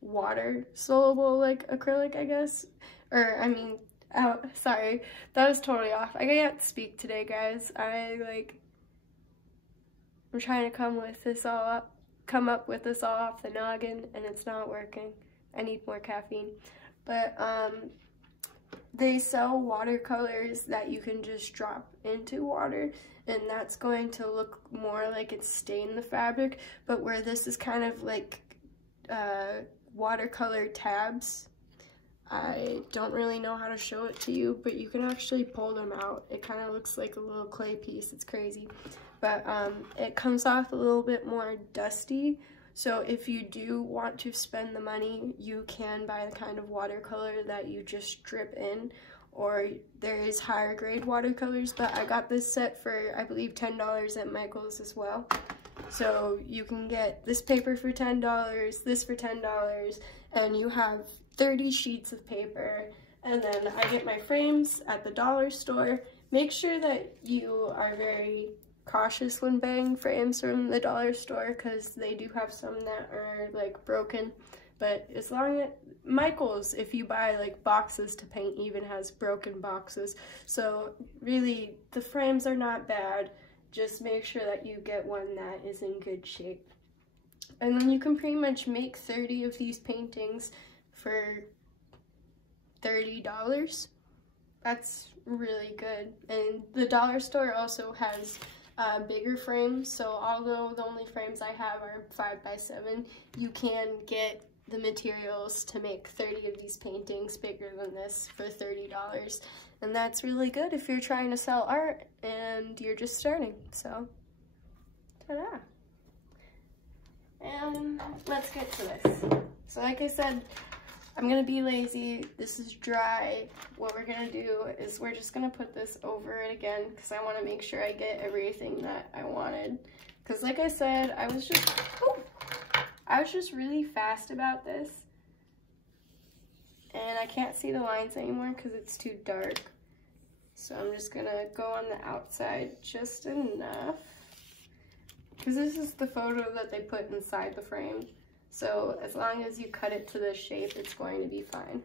water soluble like acrylic, I guess. Or, I mean, oh, sorry, that was totally off. I can't speak today, guys. I'm trying to come up with this all off the noggin, and it's not working. I need more caffeine. But they sell watercolors that you can just drop into water, and that's going to look more like it's stained the fabric, but where this is kind of like watercolor tabs. I don't really know how to show it to you, but you can actually pull them out. It kind of looks like a little clay piece. It's crazy. But it comes off a little bit more dusty. So if you do want to spend the money, you can buy the kind of watercolor that you just drip in, or there is higher grade watercolors, but I got this set for, I believe, $10 at Michael's as well. So you can get this paper for $10, this for $10, and you have 30 sheets of paper. And then I get my frames at the dollar store. Make sure that you are very cautious when buying frames from the dollar store, because they do have some that are like broken. But as long as Michael's, if you buy like boxes to paint, even has broken boxes. So really, the frames are not bad. Just make sure that you get one that is in good shape. And then you can pretty much make 30 of these paintings for $30. That's really good. And the dollar store also has bigger frames, so although the only frames I have are 5x7, you can get the materials to make 30 of these paintings bigger than this for $30. And that's really good if you're trying to sell art and you're just starting. So, ta-da! And let's get to this. So like I said, I'm gonna be lazy. This is dry. What we're gonna do is we're just gonna put this over it again, because I want to make sure I get everything that I wanted. Because like I said, I was just really fast about this, and I can't see the lines anymore because it's too dark. So I'm just gonna go on the outside just enough, because this is the photo that they put inside the frame. So as long as you cut it to this shape, it's going to be fine.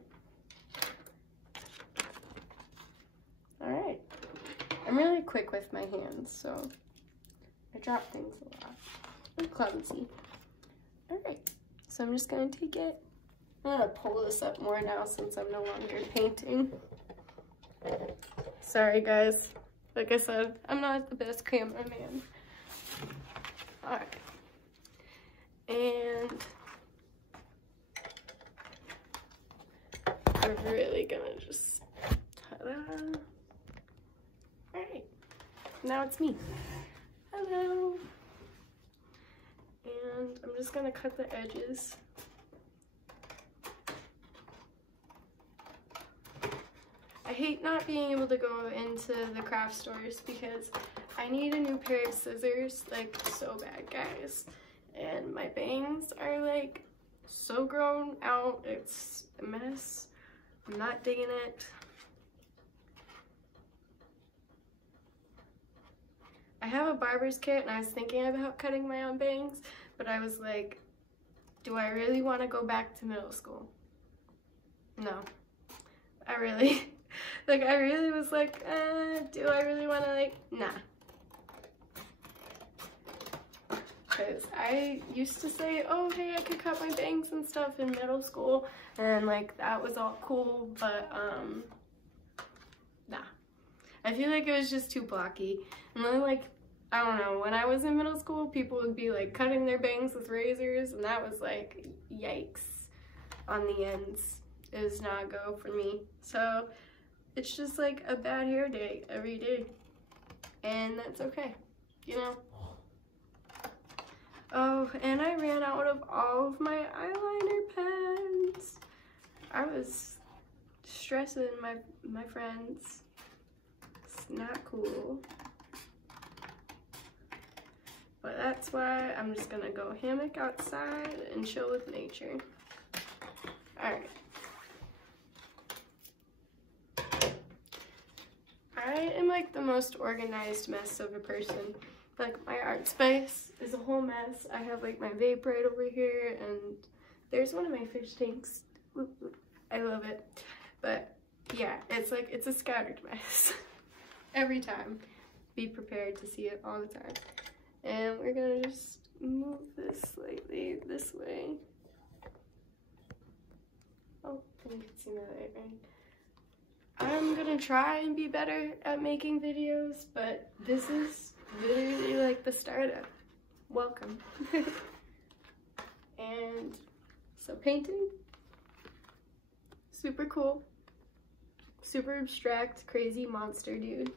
All right. I'm really quick with my hands, so I drop things a lot. I'm clumsy. All right, so I'm just gonna take it. I'm gonna pull this up more now since I'm no longer painting. Sorry guys, like I said, I'm not the best cameraman. All right, and I'm really gonna just, ta-da. All right, now it's me. Hello. And I'm just gonna cut the edges. I hate not being able to go into the craft stores because I need a new pair of scissors, like so bad, guys. And my bangs are like so grown out, it's a mess. I'm not digging it. I have a barber's kit, and I was thinking about cutting my own bangs, but I was like, do I really want to go back to middle school? No. I really was like, do I really want to, like, nah. Because I used to say, oh, hey, I could cut my bangs and stuff in middle school, and, like, that was all cool, but, nah. I feel like it was just too blocky. And then, like, I don't know, when I was in middle school, people would be, like, cutting their bangs with razors, and that was, like, yikes on the ends. It does not go for me. So, it's just, like, a bad hair day every day. And that's okay, you know? Oh, and I ran out of all of my eyeliner pens. I was stressing my friends. It's not cool. But that's why I'm just gonna go hammock outside and chill with nature. Alright. I am like the most organized mess of a person. Like my art space is a whole mess. I have like my vape right over here, and there's one of my fish tanks. I love it. But yeah, it's like, it's a scattered mess. Every time. Be prepared to see it all the time. And we're gonna just move this slightly this way. Oh, you can see my light, right? I'm gonna try and be better at making videos, but this is literally like the startup. Welcome. And so painting, super cool, super abstract, crazy monster dude.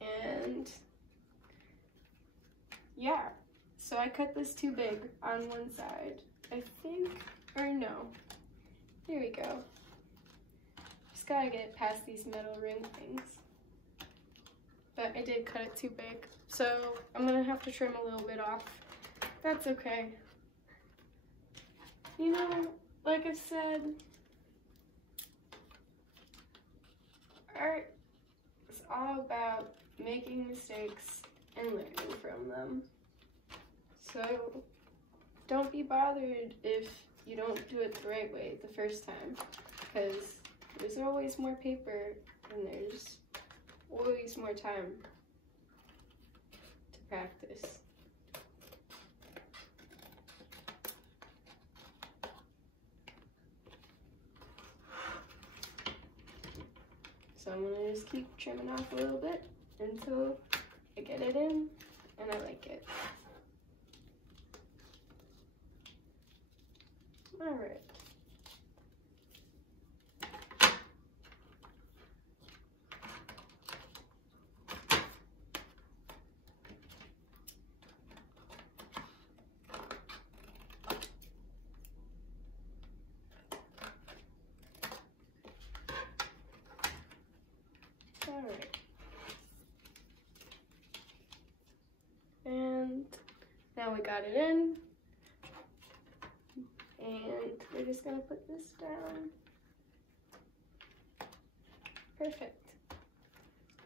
And yeah, so I cut this too big on one side, I think, or no, here we go. Just gotta get past these metal ring things. But I did cut it too big, so I'm gonna have to trim a little bit off. That's okay. You know, like I said, art is all about making mistakes and learning from them. So don't be bothered if you don't do it the right way the first time, because there's always more paper and there's always more time to practice. So I'm gonna just keep trimming off a little bit until I get it in and I like it. All right. All right. And now we got it in. And we're just gonna put this down. Perfect.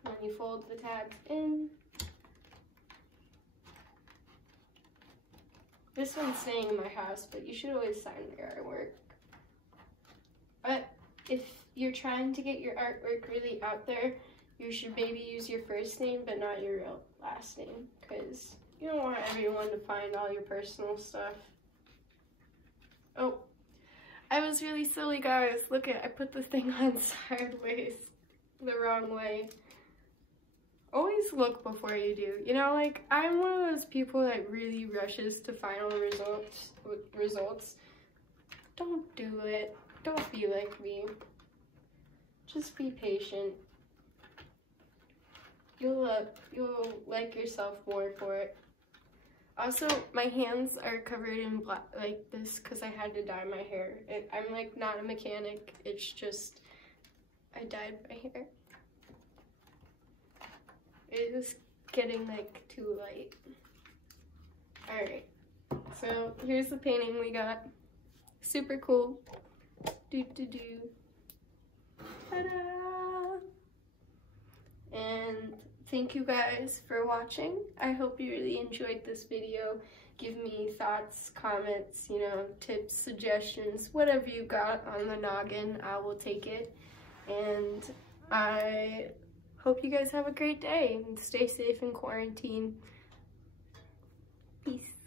Then you fold the tabs in. This one's staying in my house, but you should always sign your artwork. But if you're trying to get your artwork really out there, you should maybe use your first name, but not your real last name, because you don't want everyone to find all your personal stuff. Oh, I was really silly, guys. Look at, I put the thing on sideways the wrong way. Always look before you do. You know, like, I'm one of those people that really rushes to final results. Don't do it. Don't be like me. Just be patient. You'll like yourself more for it. Also, my hands are covered in black like this because I had to dye my hair. I'm like not a mechanic. It's just I dyed my hair. It was getting like too light. All right. So here's the painting we got. Super cool. Do do do. Ta-da! And thank you guys for watching. I hope you really enjoyed this video. Give me thoughts, comments, you know, tips, suggestions, whatever you got on the noggin, I will take it. And I hope you guys have a great day and stay safe in quarantine. Peace.